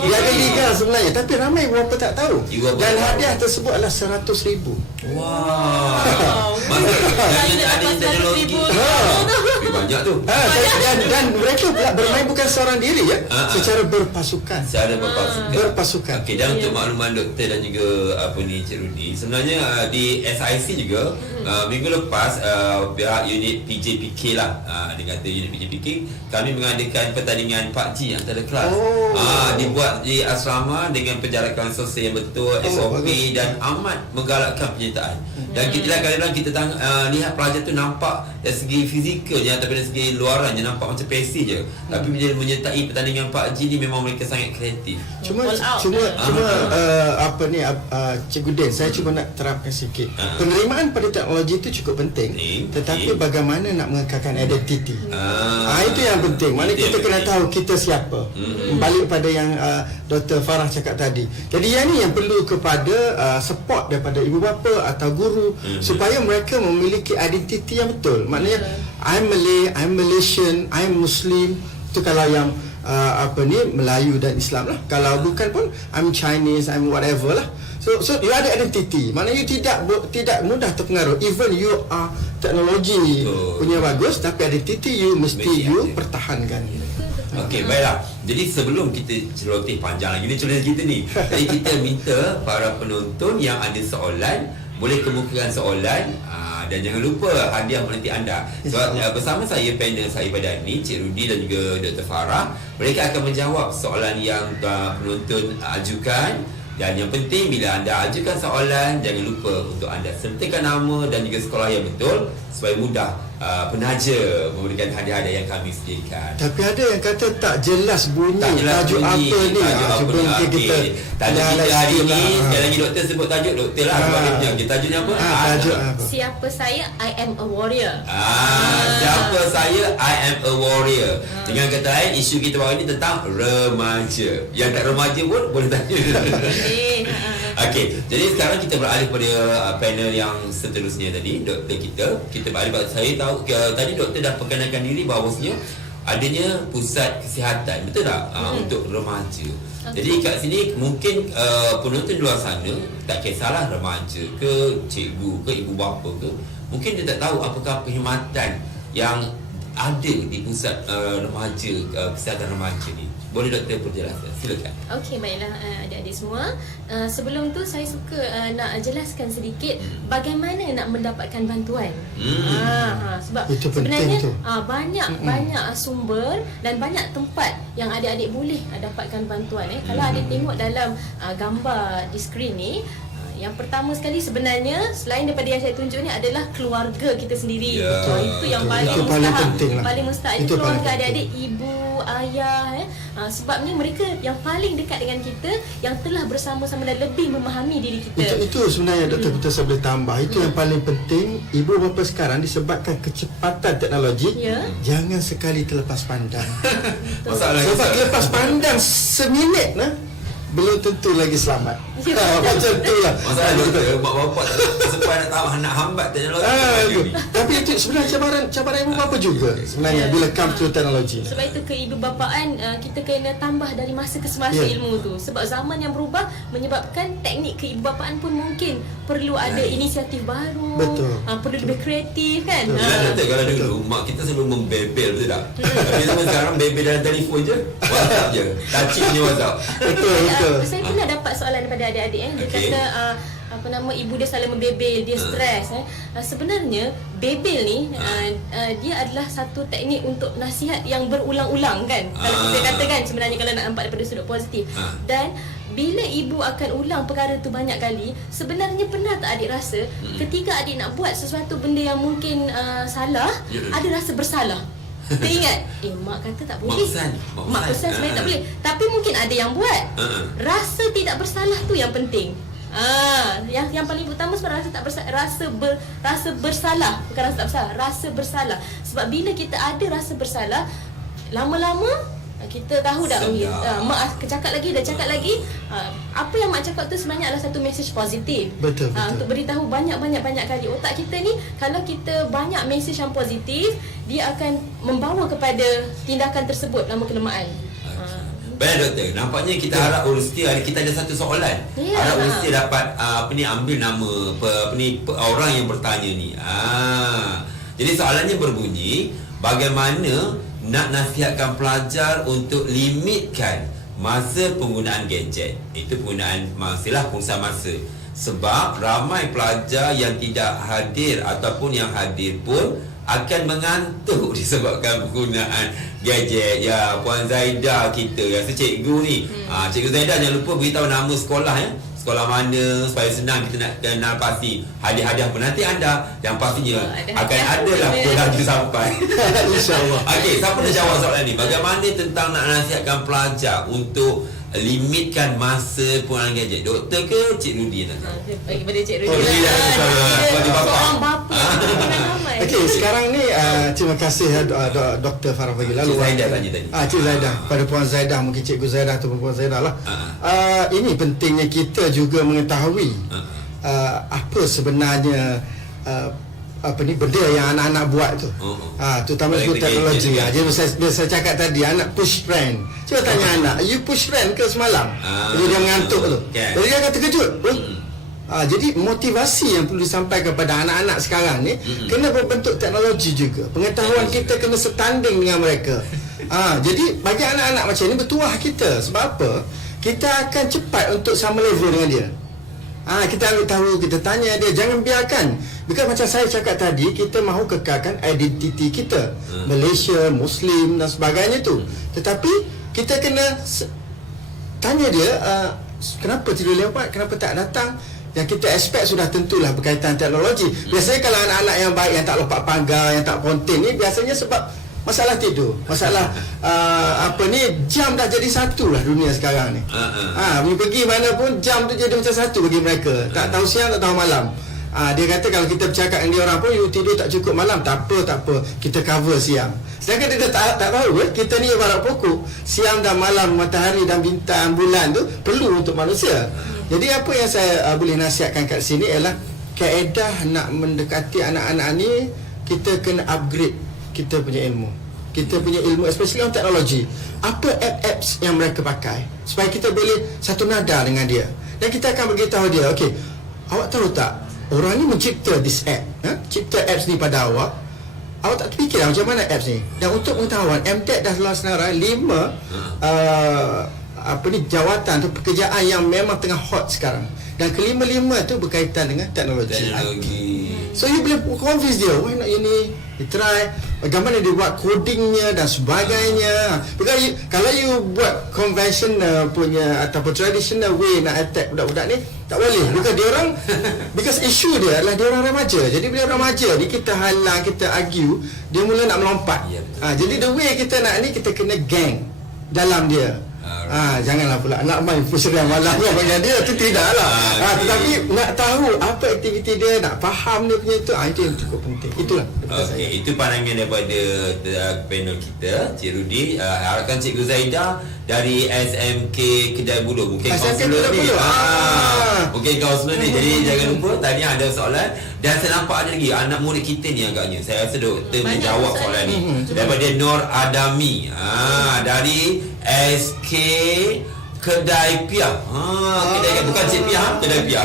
Dia ada liga sebenarnya, tapi ramai berapa tak tahu. Dan hadiah tersebut adalah 100,000. Wow. Maksudnya ada teknologi. banyak tu. Dan mereka pula bermain bukan seorang diri ya, secara berpasukan. Secara berpasukan. Okey, dan untuk makluman doktor dan juga Cik Rudy, sebenarnya di SIC juga minggu lepas pihak unit PJPK lah, dia kata unit PJPK kami mengadakan pertandingan PUBG antara kelas. Dibuat di asrama dengan penjarakan sosial yang betul, SOP dan amat menggalakkan penyertaan. Dan kita kadang-kadang kita lihat pelajar tu nampak dari segi fizikalnya ataupun dari segi luarannya nampak macam pesi je. Tapi bila menyertai pertandingan PUBG ni memang mereka sangat kreatif. Cuma Cikgu Den, saya cuma nak terapkan sikit. Penerimaan pada teknologi itu cukup penting, tetapi bagaimana nak mengekalkan identiti. Itu yang penting. Maknanya kita kena tahu kita siapa. Balik pada yang Dr. Farah cakap tadi. Jadi yang ni yang perlu kepada support daripada ibu bapa atau guru, supaya mereka memiliki identiti yang betul. Maknanya I'm Malay, I'm Malaysian, I'm Muslim. Itu kalau yang Melayu dan Islam lah. Kalau bukan pun I'm Chinese, I'm whatever lah. So you ada identity. Maknanya you tidak mudah terpengaruh. Even you are teknologi punya bagus, tapi identity you mesti you pertahankan. Okey, baiklah. Jadi sebelum kita celoteh panjang lagi ni cerita kita ni, jadi kita minta para penonton yang ada soalan boleh kemukakan soalan, dan jangan lupa hadiah menanti anda. Sebab bersama saya, panel saya pada hari ini, Cik Rudy dan juga Dr. Farah, mereka akan menjawab soalan yang penonton ajukan. Dan yang penting, bila anda ajukan soalan, jangan lupa untuk anda sertakan nama dan juga sekolah yang betul supaya mudah penaja memberikan hadiah-hadiah yang kami sediakan. Tapi ada yang kata tak jelas bunyi tajuk apa ni. Sebelum kita tajuk kita hari ni, sekali lagi doktor sebut tajuk doktor lah. Tajuknya apa? Tajuk apa? Siapa saya? I am a warrior. Siapa saya? I am a warrior. Dengan kata lain, isu kita baru ni tentang remaja. Yang tak remaja pun boleh tanya. Okey, jadi sekarang kita beralih pada panel yang seterusnya tadi, doktor kita beralih pada saya tahu tadi doktor dah perkenalkan diri bahawasanya adanya pusat kesihatan, betul tak? Untuk remaja. Jadi kat sini mungkin penonton di luar sana tak kisahlah remaja ke cikgu ke ibu bapa ke, mungkin dia tak tahu apakah perkhidmatan yang ada di pusat remaja, kesihatan remaja ni. Boleh doktor perjelaskan? Silakan. Okey, baiklah adik-adik semua. Sebelum tu saya suka nak jelaskan sedikit bagaimana nak mendapatkan bantuan. Sebab itu sebenarnya tu. banyak sumber dan banyak tempat yang adik-adik boleh dapatkan bantuan. Kalau adik tengok dalam gambar di skrin ni, yang pertama sekali sebenarnya selain daripada yang saya tunjuk ni adalah keluarga kita sendiri. Itu yang paling mustahak. Paling mustahak itu keluarga adik-adik, ibu, ayah. Sebabnya mereka yang paling dekat dengan kita, yang telah bersama-sama dan lebih memahami diri kita. Itu sebenarnya doktor kita saya boleh tambah. Itu yang paling penting. Ibu bapa sekarang disebabkan kecepatan teknologi, jangan sekali terlepas pandang. Sebab terlepas pandang seminit belum tentu lagi selamat. Macam tu lah. Masalah doktor, mak bapak tak sempat nak hambat teknologi. Tapi itu sebenarnya cabaran ibu bapa juga sebenarnya bila come to teknologi. Sebab itu keibubapaan kita kena tambah dari masa ke semasa ilmu tu. Sebab zaman yang berubah menyebabkan teknik keibubapaan pun mungkin perlu ada inisiatif baru. Betul. Perlu lebih kreatif kan. Doktor, kalau dulu mak kita selalu membebel, betul tak? Tapi zaman sekarang bebel dalam telefon je, WhatsApp je, touching punya WhatsApp. Betul. Saya pernah dapat soalan daripada adik-adik dia kata ibu dia selalu membebel, dia stres. Sebenarnya bebel ni dia adalah satu teknik untuk nasihat yang berulang-ulang kan. Kalau kita katakan sebenarnya kalau nak nampak daripada sudut positif. Dan bila ibu akan ulang perkara tu banyak kali, sebenarnya pernah tak adik rasa ketika adik nak buat sesuatu benda yang mungkin salah, ada rasa bersalah? Kita ingat, mak kata tak boleh. Mak pesan sebenarnya tak boleh. Tapi mungkin ada yang buat. Rasa tidak bersalah tu yang penting. Yang paling utama sebenarnya rasa bersalah. Bukan rasa tak bersalah, rasa bersalah. Sebab bila kita ada rasa bersalah, lama-lama kita tahu dah, mak cakap lagi, apa yang mak cakap tu sebenarnya adalah satu mesej positif. Betul. Untuk beritahu banyak kali otak kita ni, kalau kita banyak mesej yang positif, dia akan membawa kepada tindakan tersebut lama kelamaan. Baik doktor, nampaknya kita harap Urustia kita ada satu soalan. Harap Urustia dapat ambil nama orang yang bertanya ni. Jadi soalannya berbunyi, bagaimana nak nasihatkan pelajar untuk limitkan masa penggunaan gadget. Itu penggunaan penggunaan masa. Sebab ramai pelajar yang tidak hadir ataupun yang hadir pun akan mengantuk disebabkan penggunaan gadget. Ya, Puan Zaida kita rasa cikgu ni. Cikgu Zaida jangan lupa beritahu nama sekolah ya. Sekolah mana supaya senang kita nak kenal pasti hadiah-hadiah pun nanti anda yang pastinya akan ada lah pelaju sampai. InsyaAllah. Okey, siapa nak jawab soalan ni? Bagaimana tentang nak nasihatkan pelajar untuk limitkan masa penggunaan gadget? Doktor ke Cik Rudi nak jawab? Bagi pada Cik Rudi. Seorang bapa. Okey, sekarang ni terima kasih Dr. Farah bagi lalu. Cik Zaidah tanya tadi. Cik Zaidah, pada Puan Zaidah, mungkin Cikgu Zaidah ataupun Puan Zaidah lah. Ini pentingnya kita juga mengetahui apa sebenarnya benda yang anak-anak buat tu. Terutama sebut teknologi. Jadi saya cakap tadi, anak push friend. Cuba tanya anak, you push friend ke semalam? Jadi dia mengantuk tu. Jadi dia akan terkejut. Jadi motivasi yang perlu disampaikan kepada anak-anak sekarang ni kena berbentuk teknologi juga. Pengetahuan kita kena setanding dengan mereka. Jadi bagi anak-anak macam ni bertuah kita. Sebab apa? Kita akan cepat untuk sama level dengan dia. Kita ambil tahu, kita tanya dia. Jangan biarkan. Bukan macam saya cakap tadi, kita mahu kekalkan identiti kita, Malaysia, Muslim dan sebagainya tu. Tetapi kita kena tanya dia, kenapa tidur lewat, kenapa tak datang. Yang kita expect sudah tentulah berkaitan teknologi. Biasanya kalau anak-anak yang baik, yang tak lompat pagar, yang tak pontin ni, biasanya sebab masalah tidur, masalah jam dah jadi satu lah dunia sekarang ni. Pergi mana pun jam tu jadi macam satu bagi mereka. Tak tahu siang, tak tahu malam. Dia kata kalau kita bercakap dengan dia orang pun, you tidur tak cukup malam, tak apa, kita cover siang. Sedangkan dia tak tahu kita ni ibarat pokok. Siang dan malam, matahari dan bintang, bulan tu perlu untuk manusia. Jadi apa yang saya boleh nasihatkan kat sini ialah kaedah nak mendekati anak-anak ni, kita kena upgrade kita punya ilmu. Kita punya ilmu, especially on teknologi. Apa apps yang mereka pakai supaya kita boleh satu nada dengan dia. Dan kita akan beritahu dia, okey, awak tahu tak, orang ni mencipta this app, cipta apps ni pada awak. Awak tak terfikir macam mana apps ni. Dan untuk pengetahuan, MTech dah luar senarai 5 jawatan atau pekerjaan yang memang tengah hot sekarang. Dan kelima-lima tu berkaitan dengan teknologi. So you boleh convince dia, why not ini, you try bagaimana dia buat codingnya dan sebagainya. Because kalau you buat conventional punya ataupun traditional way nak attack budak-budak ni, tak boleh. Bukan dia orang because issue dia adalah dia orang remaja. Jadi bila remaja ni kita halang, kita argue, dia mula nak melompat. Jadi the way kita nak ni, kita kena gang dalam dia. Janganlah pula nak main pusrian malam dengan dia, tu tidaklah. Tetapi nak tahu apa aktiviti dia, nak faham dia punya itu yang cukup penting. Itulah. Okey, itu pandangan daripada panel kita, Cik Rudi. Harapkan Cikgu Zaida dari SMK Kedai Buloh, mungkin kaunselor ni. Mungkin kaunselor ni. Jadi jangan lupa tadi ada soalan. Dan saya nampak ada lagi anak murid kita ni agaknya. Saya rasa doktor menjawab soalan ni. Daripada Nur Adami. Dari SK Kedai Piah. Kedai bukan Cik Piah, Kedai Piah.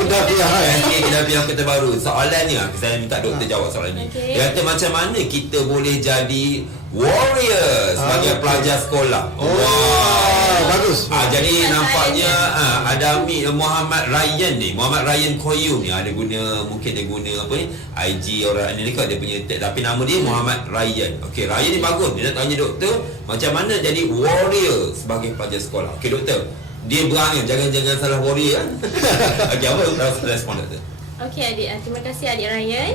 SK Kedai Piah Kota Baru. Soalan ni saya minta doktor jawab soalan ni. Dia kata macam mana kita boleh jadi warrior sebagai pelajar sekolah. Bagus. Jadi nampaknya ada Muhammad Ryan ni, Muhammad Ryan Koyum ni mungkin dia guna apa ni, IG orang Amerika, dia punya tag, tapi nama dia Muhammad Ryan. Okey, Ryan ni bagus. Dia nak tanya doktor macam mana jadi warrior sebagai pelajar sekolah. Okey doktor, dia berangin, jangan salah warrior kan. Okey, apa respon doktor? Okey adik, terima kasih adik Ryan.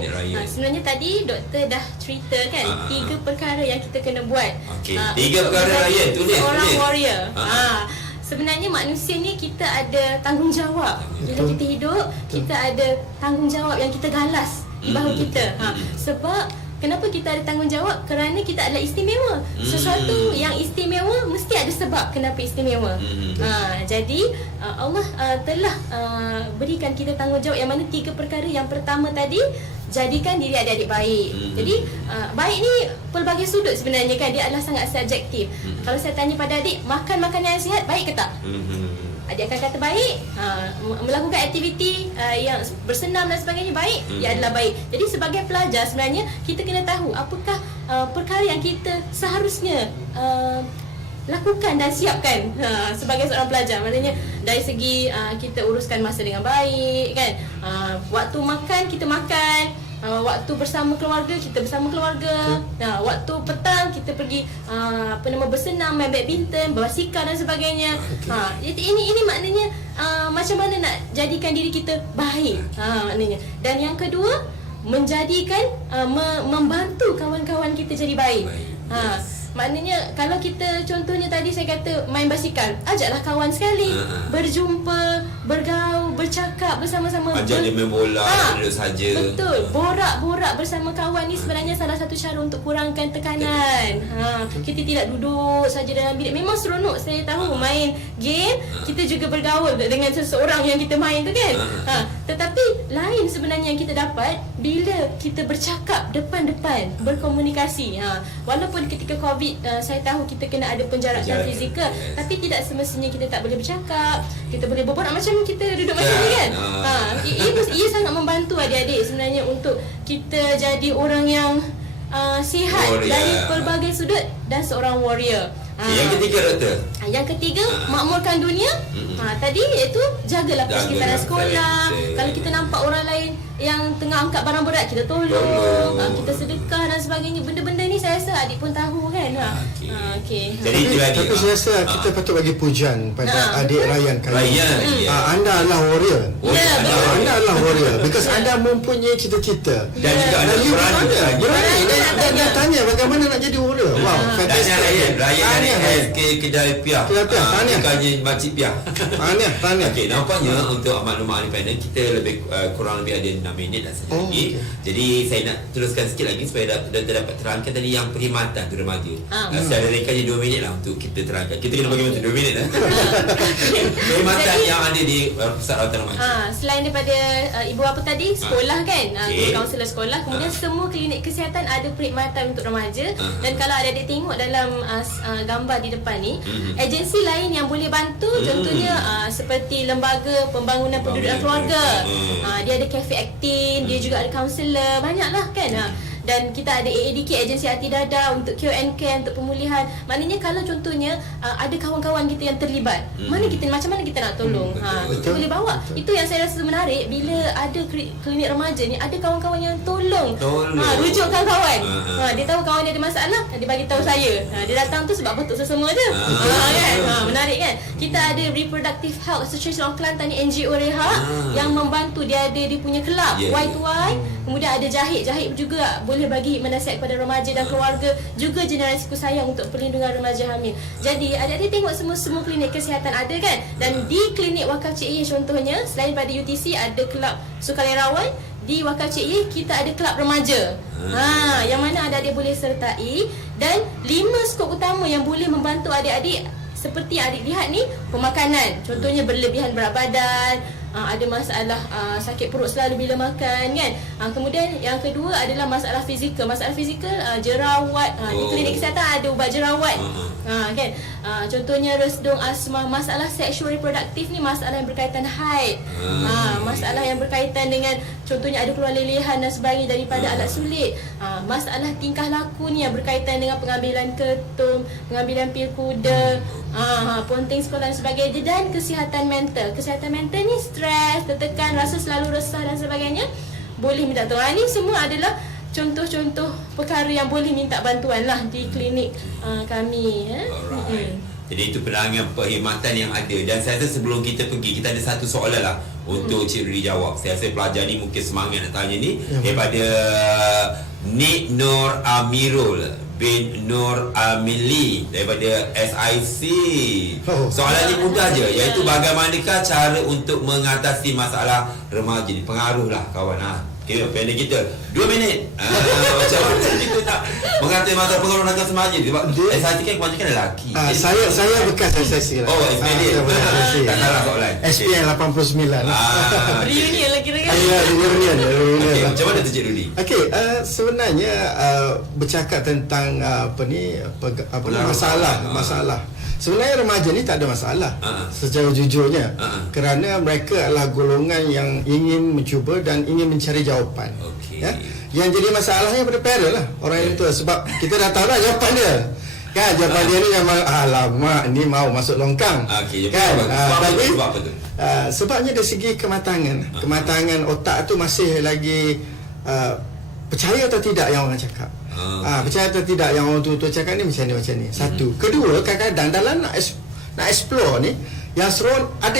Sebenarnya tadi doktor dah cerita kan 3 perkara yang kita kena buat. Okey, 3 perkara Ryan, tulis. Seorang warrior. Sebenarnya manusia ni kita ada tanggungjawab. Bila kita hidup, kita ada tanggungjawab yang kita galas di bahu kita. Sebab kenapa kita ada tanggungjawab? Kerana kita adalah istimewa. Sesuatu yang istimewa mesti ada sebab kenapa istimewa. Jadi Allah telah berikan kita tanggungjawab yang mana 3 perkara. Yang pertama tadi, jadikan diri adik-adik baik. Jadi baik ni pelbagai sudut sebenarnya kan, dia adalah sangat subjektif. Kalau saya tanya pada adik, makan makanan yang sihat baik ke tak? adik akan kata baik. Melakukan aktiviti yang bersenam dan sebagainya baik, ia adalah baik. Jadi sebagai pelajar sebenarnya kita kena tahu apakah perkara yang kita seharusnya lakukan dan siapkan sebagai seorang pelajar. Maknanya dari segi kita uruskan masa dengan baik kan. Waktu makan kita makan, waktu bersama keluarga kita bersama keluarga. Waktu petang kita pergi bersenam, main badminton, berbasikal dan sebagainya. Jadi ini maknanya macam mana nak jadikan diri kita baik. Maknanya. Dan yang kedua, menjadikan membantu kawan-kawan kita jadi baik. Maknanya kalau kita contohnya tadi saya kata main basikal, ajaklah kawan sekali, berjumpa, bergaul, bercakap bersama-sama. Ajak dia main bola, duduk saja. Betul. Borak-borak bersama kawan ni sebenarnya salah satu cara untuk kurangkan tekanan. Kita tidak duduk saja dalam bilik. Memang seronok, saya tahu main game, kita juga bergaul dengan seseorang yang kita main tu kan. Tetapi lain sebenarnya yang kita dapat bila kita bercakap depan-depan, berkomunikasi. Walaupun ketika COVID saya tahu kita kena ada penjarakan fizikal, tapi tidak semestinya kita tak boleh bercakap. Kita boleh berborak macam kita duduk macam ni kan. Ia sangat membantu adik-adik sebenarnya untuk kita jadi orang yang sihat dari pelbagai sudut dan seorang warrior. Yang ketiga, doktor? Yang ketiga, makmurkan dunia. Tadi iaitu jagalah persekitaran sekolah. Kalau kita nampak orang lain yang tengah angkat barang berat, kita tolong. Kita sedekah dan sebagainya. Benda-benda ni saya rasa adik pun tahu kan. Okey. Jadi itu lagi. Tapi saya rasa kita patut bagi pujian pada adik Ryan kali ini. Anda adalah warrior. Anda adalah warrior because anda mempunyai cita-cita. Dan juga ada berani. Dan tanya bagaimana nak jadi warrior. Wow, fantastic. Ryan kedai Piah. Bukannya Makcik Piah. Tahniah. Okey, nampaknya untuk maklumat independen kita lebih kurang lebih ada 6 minit dah sekali lagi. Jadi saya nak teruskan sikit lagi supaya dapat terangkan tadi yang perkhidmatan tu remaja. Saya rekannya 2 minit lah untuk kita terangkan. Kita kena bagi masa 2 minit lah. Perkhidmatan yang ada di pusat rawatan remaja. Selain daripada ibu apa tadi, sekolah kan, kaunselor sekolah, kemudian semua klinik kesihatan ada perkhidmatan untuk remaja. Dan kalau adik-adik tengok dalam gambar di depan ni, agensi lain yang boleh bantu, contohnya seperti lembaga pembangunan pendudukan keluarga, dia ada cafe acting, dia juga ada kaunselor, banyaklah kan. Dan kita ada AADK, agensi hati dada, untuk cure and care, untuk pemulihan. Maknanya kalau contohnya ada kawan-kawan kita yang terlibat, macam mana kita nak tolong? Kita boleh bawa. Itu yang saya rasa menarik bila ada klinik remaja ni, ada kawan-kawan yang tolong. Rujuk kawan-kawan. Dia tahu kawan dia ada masalah, dia bagi tahu saya. Dia datang tu sebab betul sesama je. Kan? Menarik kan? Kita ada Reproductive Health Association of Kelantan ni, NGO Reha, yang membantu. Dia ada dia punya kelab Y2Y. Kemudian ada Jahit juga boleh bagi menasihat kepada remaja dan keluarga, juga generasiku sayang untuk perlindungan remaja hamil. Jadi adik-adik tengok semua klinik kesihatan ada kan. Dan di klinik Wakaf Cik Ye contohnya, selain pada UTC ada kelab sukarelawan, di Wakaf Cik Ye kita ada kelab remaja. Yang mana adik-adik boleh sertai. Dan 5 skop utama yang boleh membantu adik-adik seperti adik lihat ni, pemakanan. Contohnya berlebihan berat badan, ada masalah sakit perut selalu bila makan kan. Kemudian yang kedua adalah masalah fizikal. Masalah fizikal, jerawat. Di klinik kesihatan ada ubat jerawat. Kan. Contohnya resdung, asma. Masalah seksual reproduktif ni masalah yang berkaitan haid. Masalah yang berkaitan dengan contohnya ada keluar lelehan dan sebagainya daripada alat sulit. Masalah tingkah laku ni yang berkaitan dengan pengambilan ketum, pengambilan pil kuda, ponting sekolah dan sebagainya. Dan kesihatan mental. Kesihatan mental ni stres, tertekan, rasa selalu resah dan sebagainya, boleh minta tolong. Ini semua adalah contoh-contoh perkara yang boleh minta bantuan lah di klinik kami. Jadi itu penerangan perkhidmatan yang ada. Dan saya rasa sebelum kita pergi, kita ada satu soalan lah untuk Cik Rudy jawab. Saya rasa pelajar ni mungkin semangat nak tanya ni. Daripada Nik Nur Amirul bin Nur Amili daripada SIC. Soalan ni mudah je, iaitu bagaimanakah cara untuk mengatasi masalah remaja ni? Pengaruh lah kawan. Kira pendek kita 2 minit. Macam mana kita nak mengatasi masalah pengaruh rakan remaja? Sebab SIC kan kebanyakan lelaki. Saya bekas SIC lah. Oh, SPD. Tak salah soalan. SPN 89. Reunion lah kira-kira. Reunion. Macam mana tu Cik Rudy? Okey, sebenarnya bercakap tentang masalah Sebenarnya remaja ni tak ada masalah secara jujurnya, kerana mereka adalah golongan yang ingin mencuba dan ingin mencari jawapan. Ya? Yang jadi masalahnya pada parent lah, orang yang tua, sebab kita dah tahu dah jawapan dia. Kan jawapan dia ni memang alamak ni mau masuk longkang. Kan? Tapi sebabnya dari segi kematangan otak tu masih lagi percaya atau tidak yang orang cakap. Percaya atau tidak yang orang tua-tua cakap ni macam ni. Satu. Kedua, kadang-kadang dalam nak explore ni, yang ada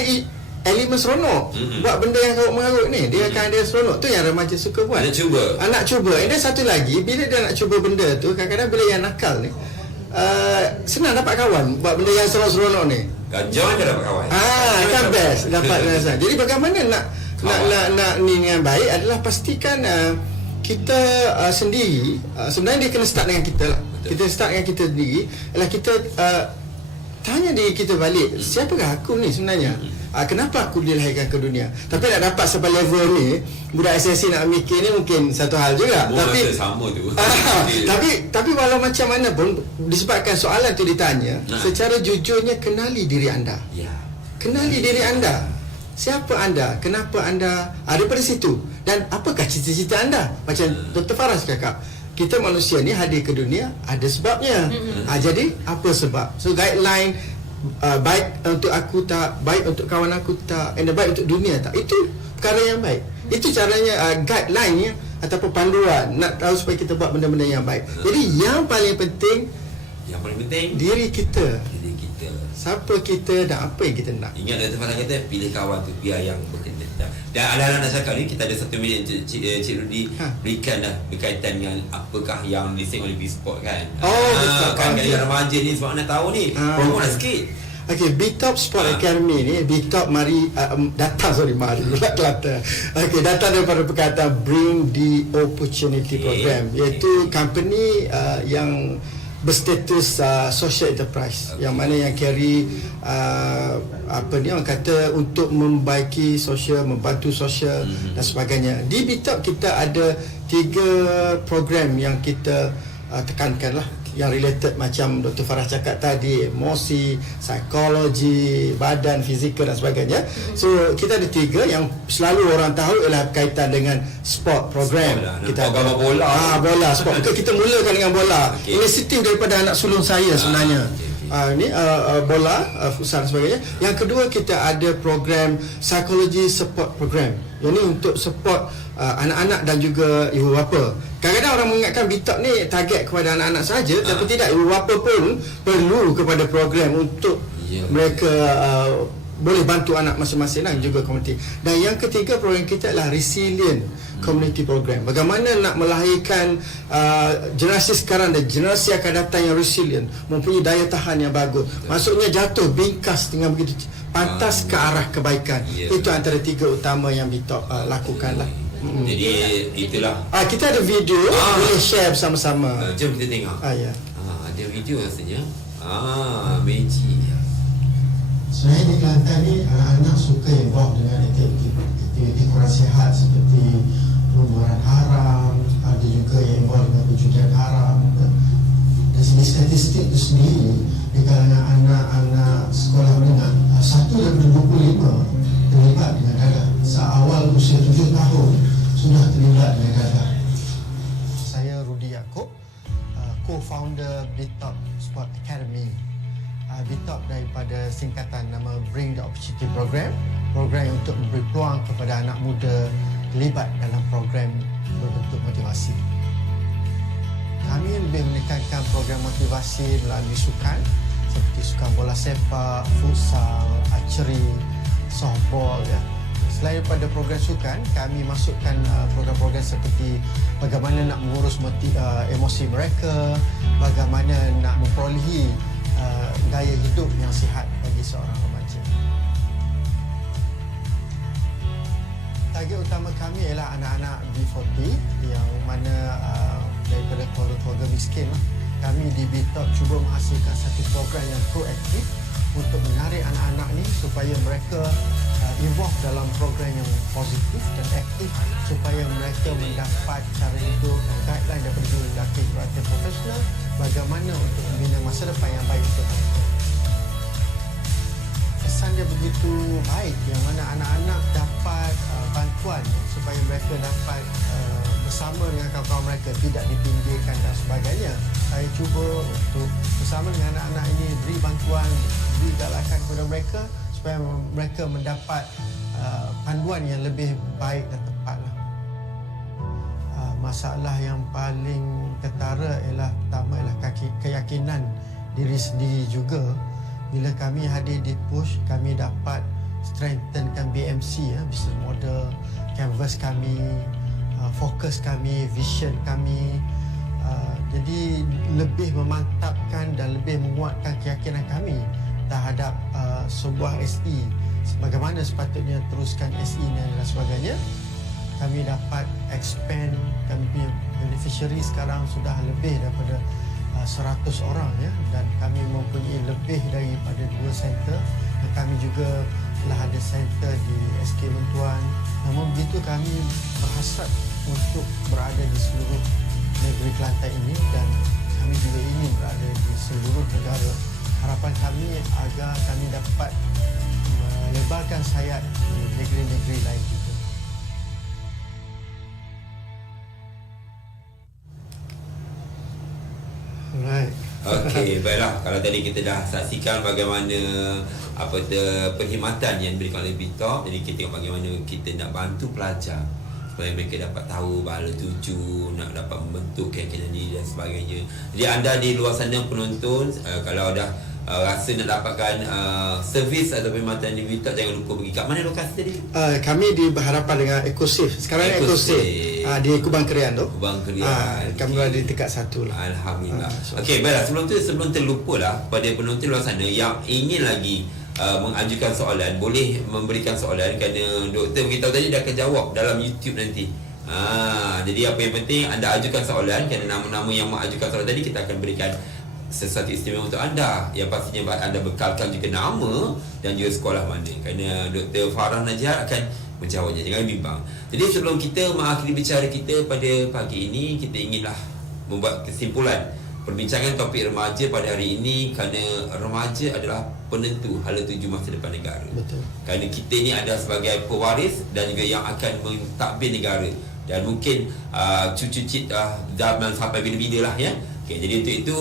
elemen seronok. Buat benda yang mengarut ni, dia akan ada seronok. Tu yang remaja suka buat. Nak cuba. Dan satu lagi, bila dia nak cuba benda tu, kadang-kadang bila yang nakal ni, senang dapat kawan buat benda yang seronok ni. Gajah je dapat kawan. Kan best dapat rasa. Jadi bagaimana nak ni yang baik adalah pastikan kita sendiri, sebenarnya dia kena start dengan kita lah. Kita start dengan kita sendiri, ialah kita tanya diri kita balik, siapakah aku ni sebenarnya? Kenapa aku dilahirkan ke dunia? Tapi nak dapat sampai level ni, budak SSC nak mikir ni mungkin satu hal juga. Tapi sama tu. tapi walau macam mana pun, disebabkan soalan tu ditanya, secara jujurnya kenali diri anda. Kenali diri anda. Siapa anda? Kenapa anda? Daripada situ. Dan apakah cita-cita anda? Macam Dr. Farah cakap, kita manusia ni hadir ke dunia ada sebabnya. Jadi apa sebab? So guideline, baik untuk aku tak, baik untuk kawan aku tak, and baik untuk dunia tak, itu perkara yang baik. Itu caranya, guideline ataupun panduan nak tahu supaya kita buat benda-benda yang baik. Jadi yang paling penting diri kita. Siapa kita dan apa yang kita nak. Ingat Dr. Farah kata, pilih kawan tu biar yang berkenan. Dan ala-ala nak cakap ni, kita ada 1 minit Cik Rudy berikan dah berkaitan dengan apakah yang dising oleh B-Sport kan. Betul. Kan remaja ni sebab nak tahu ni, promo dah sikit. B-Top Sport Academy ni, B-Top datang daripada perkataan Bring the Opportunity Program, iaitu company yang berstatus social enterprise, yang mana yang carry orang kata untuk membaiki sosial, membantu sosial dan sebagainya. Di B-Top kita ada 3 program yang kita tekankan lah, yang related macam Dr. Farah cakap tadi, emosi, psikologi, badan, fizikal dan sebagainya. So kita ada 3 yang selalu orang tahu ialah berkaitan dengan sport program. Kita ada bola. Sport. Kita mulakan dengan bola. Inisiatif daripada anak sulung saya sebenarnya. Bola, futsal dan sebagainya. Yang kedua, kita ada program psikologi support program. Ini untuk support anak-anak dan juga ibu bapa. Kadang-kadang orang mengingatkan B-Top ni target kepada anak-anak saja, tapi tidak, ibu bapa pun perlu kepada program untuk mereka boleh bantu anak masing-masing dan juga komuniti. Dan yang ketiga, program kita adalah resilient community program. Bagaimana nak melahirkan generasi sekarang dan generasi akan datang yang resilient, mempunyai daya tahan yang bagus. Maksudnya jatuh bingkas dengan begitu pantas ke arah kebaikan. Itu antara 3 utama yang B-Top lakukan lah. Jadi itulah. Kita ada video, boleh share bersama-sama. Jom kita tengok. Ada video rasanya. Magic. Sebenarnya di Kelantan ni, anak-anak suka involve dengan aktiviti kurang sihat seperti perbuanan haram, ada juga yang involve dengan perjudian haram. Dari segi statistik itu sendiri, di kalangan anak-anak sekolah menengah, 1 daripada 25 terlibat dengan dadah. Seawal usia 7 tahun sudah terlibat dengan dadah. Saya Rudy Yaakob, co-founder B-Top Sport Academy. B-Top daripada singkatan nama Bring the Opportunity Program, program untuk memberi peluang kepada anak muda terlibat dalam program berbentuk motivasi. Kami lebih menekankan program motivasi melalui sukan seperti sukan bola sepak, futsal, archery, softball. Selain daripada program sukan, kami masukkan program-program seperti bagaimana nak mengurus emosi mereka, bagaimana nak memperolehi gaya hidup yang sihat bagi seorang remaja. Target utama kami ialah anak-anak B40 yang mana daripada keluarga-keluarga miskin. Kami di B-Top cuba menghasilkan satu program yang proaktif untuk menarik anak-anak ni supaya mereka involve dalam program yang positif dan aktif, supaya mereka mendapat cara hidup dan guideline daripada jurulatih profesional bagaimana untuk membina masa depan yang baik untuk mereka. begitu baik, yang mana anak-anak dapat bantuan supaya mereka dapat bersama dengan kawan-kawan mereka, tidak dipinggirkan dan sebagainya. Saya cuba untuk bersama dengan anak-anak ini beri bantuan, beri galakan kepada mereka supaya mereka mendapat panduan yang lebih baik dan tepat lah. Masalah yang paling ketara ialah pertama ialah keyakinan diri sendiri juga. Bila kami hadir di PUSH, kami dapat strengthenkan BMC, business model, canvas kami, fokus kami, vision kami. Jadi lebih memantapkan dan lebih menguatkan keyakinan kami terhadap sebuah SE, bagaimana sepatutnya teruskan SE dan sebagainya. Kami dapat expand, kami punya beneficiary sekarang sudah lebih daripada 100 orang ya, dan kami mempunyai lebih daripada 2 center, dan kami juga telah ada center di SK Mentuan. Namun begitu kami berhasrat untuk berada di seluruh negeri Kelantan ini, dan kami juga ingin berada di seluruh negara. Harapan kami agar kami dapat melebarkan sayap di negeri-negeri lain juga. Alright. Okey, baiklah. Kalau tadi kita dah saksikan bagaimana perkhidmatan yang diberikan oleh BITOP, jadi kita tengok bagaimana kita nak bantu pelajar supaya mereka dapat tahu bahala tuju, nak dapat membentuk keyakinan diri dan sebagainya. Jadi anda di luar sana penonton, kalau dah rasa nak dapatkan servis atau perkhidmatan di BITOP, jangan lupa pergi kat mana lokasi tadi? Kami di berhadapan dengan Ecosave. Sekarang ni Ecosave di Kubang Kerian tu. Kubang Kerian. Kami berada di tingkat 1 lah. Alhamdulillah. Okey, baiklah, sebelum terlupa lah, pada penonton luar sana yang ingin lagi mengajukan soalan, boleh memberikan soalan, kerana doktor beritahu tadi dia akan jawab dalam YouTube nanti. Jadi apa yang penting anda ajukan soalan, kerana nama-nama yang mengajukan soalan tadi kita akan berikan sesuatu istimewa untuk anda, yang pastinya anda bekalkan juga nama dan juga sekolah mana, kerana Dr. Farah Najiha akan menjawabnya, jangan bimbang. Jadi sebelum kita mengakhiri bicara kita pada pagi ini, kita inginlah membuat kesimpulan perbincangan topik remaja pada hari ini, kerana remaja adalah penentu hala tuju masa depan negara. Betul. Kerana kita ni adalah sebagai pewaris dan juga yang akan mentadbir negara, dan mungkin cucu-cucu zaman sampai bila-bila lah ya. Okay, jadi untuk itu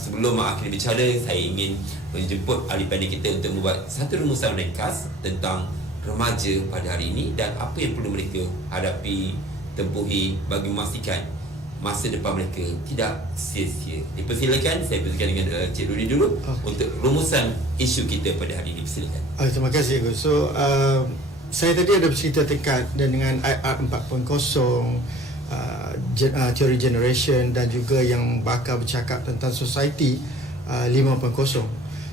sebelum mengakhiri bicara, saya ingin menjemput ahli panel kita untuk membuat satu rumusan ringkas tentang remaja pada hari ini dan apa yang perlu mereka hadapi, tempuhi bagi memastikan masa depan mereka tidak sia-sia. Dipersilakan, saya persilakan dengan Cik Rudy dulu untuk rumusan isu kita pada hari ini. Persilakan. Terima kasih Gus. So saya tadi ada bercerita terkait dengan IR 4.0, teori generation, dan juga yang bakal bercakap tentang society 5.0.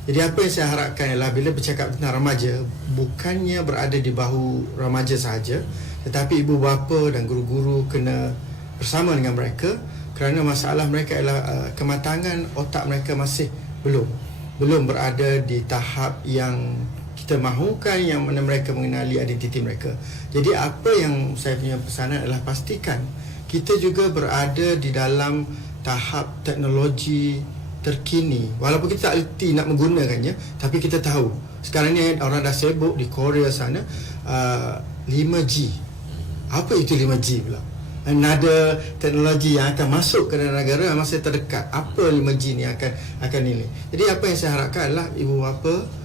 Jadi apa yang saya harapkan ialah bila bercakap tentang remaja, bukannya berada di bahu remaja sahaja, tetapi ibu bapa dan guru-guru kena bersama dengan mereka, kerana masalah mereka ialah kematangan otak mereka masih belum berada di tahap yang kita mahukan, yang mana mereka mengenali identiti mereka. Jadi apa yang saya punya pesanan adalah pastikan kita juga berada di dalam tahap teknologi terkini. Walaupun kita tak erti nak menggunakannya, tapi kita tahu sekarang ni orang dah sibuk di Korea sana 5G. Apa itu 5G pula? Another teknologi yang akan masuk ke dalam negara masa terdekat. Apa 5G ni akan ini. Jadi apa yang saya harapkan adalah ibu bapa,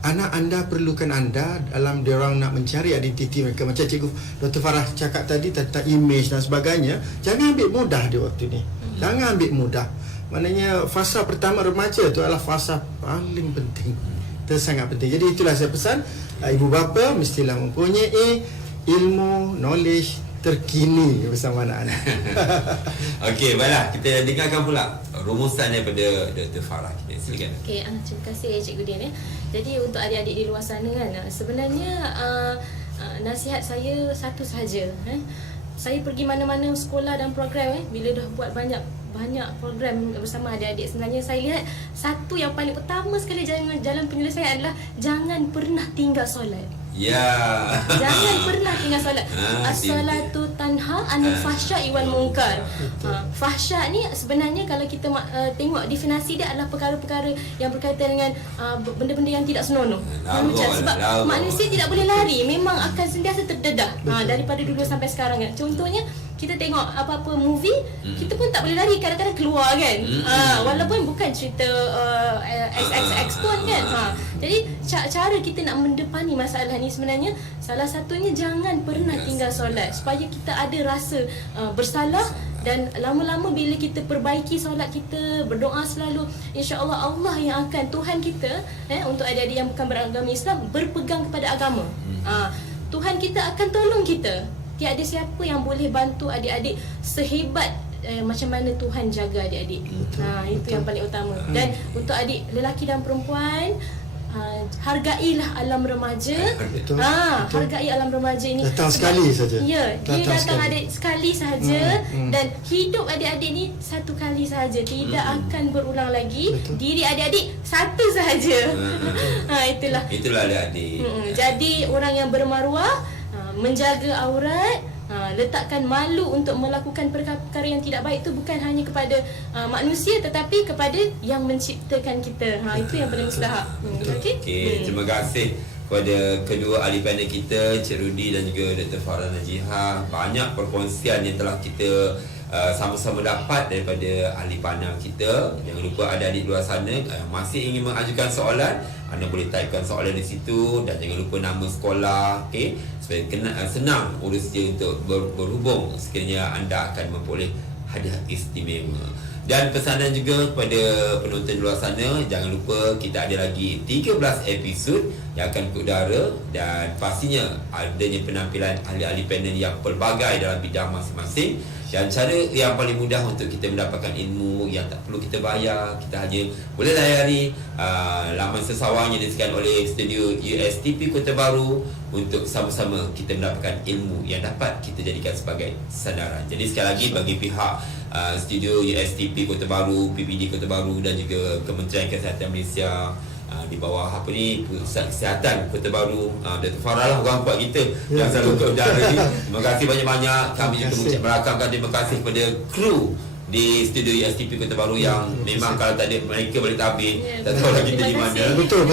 anak anda perlukan anda dalam diorang nak mencari identiti mereka. Macam Cikgu Dr. Farah cakap tadi tentang image dan sebagainya, jangan ambil mudah di waktu ni. Jangan ambil mudah. Maknanya fasa pertama remaja tu adalah fasa paling penting. Itu sangat penting. Jadi itulah saya pesan, ibu bapa mestilah mempunyai ilmu, knowledge terkini bersama anak-anak. Okey, baiklah, kita dengarkan pula rumusan daripada Dr. Farah kita. Silakan. Okey, terima kasih Cikgu Din ya. Jadi untuk adik-adik di luar sana kan, sebenarnya nasihat saya satu sahaja. Saya pergi mana-mana sekolah dan program bila dah buat banyak program bersama adik-adik, sebenarnya saya lihat satu yang paling utama sekali jalan penyelesaian adalah jangan pernah tinggal solat. Ya. Jangan pernah tinggal solat. As-salatu tanha anil fahsya'i wal munkar. Fahsya ni sebenarnya kalau kita tengok definisi dia adalah perkara-perkara yang berkaitan dengan benda-benda yang tidak senonoh. Sebab manusia tidak boleh lari, memang akan sentiasa terdedah daripada dulu sampai sekarang kan. Contohnya kita tengok apa-apa movie, kita pun tak boleh lari, kadang-kadang keluar kan. Walaupun bukan cerita XXX pun kan. Jadi cara kita nak mendepani masalah ni sebenarnya salah satunya jangan pernah tinggal solat, supaya kita ada rasa bersalah. Dan lama-lama bila kita perbaiki solat kita, berdoa selalu, insya-Allah Allah yang akan, Tuhan kita untuk adik-adik yang bukan beragama Islam, berpegang kepada agama. Tuhan kita akan tolong kita. Tiada siapa yang boleh bantu adik-adik sehebat macam mana Tuhan jaga adik-adik. Itu yang paling utama. Dan untuk adik lelaki dan perempuan, hargailah alam remaja. Hargai alam remaja ini. Datang sekali saja. Ya, dia datang sekali. adik sekali sahaja. Dan hidup adik-adik ni satu kali sahaja, tidak akan berulang lagi. Betul. Diri adik-adik satu sahaja. Itulah adik-adik. Jadi orang yang bermaruah, menjaga aurat, letakkan malu untuk melakukan perkara yang tidak baik itu bukan hanya kepada manusia tetapi kepada yang menciptakan kita. Itu yang paling mustahak. Okey, terima kasih kepada kedua ahli panel kita, Encik Rudy dan juga Dr. Farah Najihah. Banyak perkongsian yang telah kita sama-sama dapat daripada ahli panel kita. Jangan lupa adik-adik luar sana masih ingin mengajukan soalan, anda boleh typekan soalan di situ dan jangan lupa nama sekolah, okey, supaya senang urus dia untuk berhubung sekiranya anda akan memperoleh hadiah istimewa. Dan pesanan juga kepada penonton di luar sana, jangan lupa kita ada lagi 13 episod yang akan ke udara dan pastinya adanya penampilan ahli-ahli panel yang pelbagai dalam bidang masing-masing. Dan cara yang paling mudah untuk kita mendapatkan ilmu yang tak perlu kita bayar, kita hanya boleh layari laman sesawang yang disediakan oleh studio USTP Kota Bharu untuk sama-sama kita mendapatkan ilmu yang dapat kita jadikan sebagai sandaran. Jadi sekali lagi bagi pihak studio USTP Kota Bharu, PPD Kota Bharu dan juga Kementerian Kesihatan Malaysia, di bawah Pusat Kesihatan Kota Bharu, Dr. Farah lah orang kuat kita yang selalu ke udara ni. Terima kasih banyak-banyak. Kami juga mengucap merakamkan terima kasih kepada kru di studio USTP Kota Bharu yang memang kalau tak ada mereka balik tabir tak tahu lah kita di mana. Betul.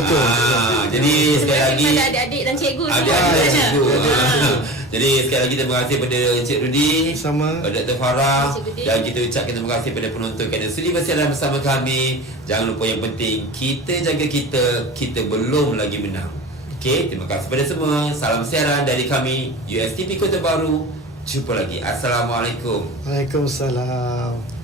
Jadi sekali lagi kepada adik-adik dan cikgu adik-adik dan cikgu. Jadi sekali lagi terima kasih kepada Encik Rudy, sama Dr. Farah, dan kita ucapkan terima kasih kepada penonton kerana sudi bersiaran bersama kami. Jangan lupa yang penting kita jaga kita belum lagi menang. Okey, terima kasih kepada semua. Salam siaran dari kami USTP Kota Bharu. Jumpa lagi. Assalamualaikum. Waalaikumsalam.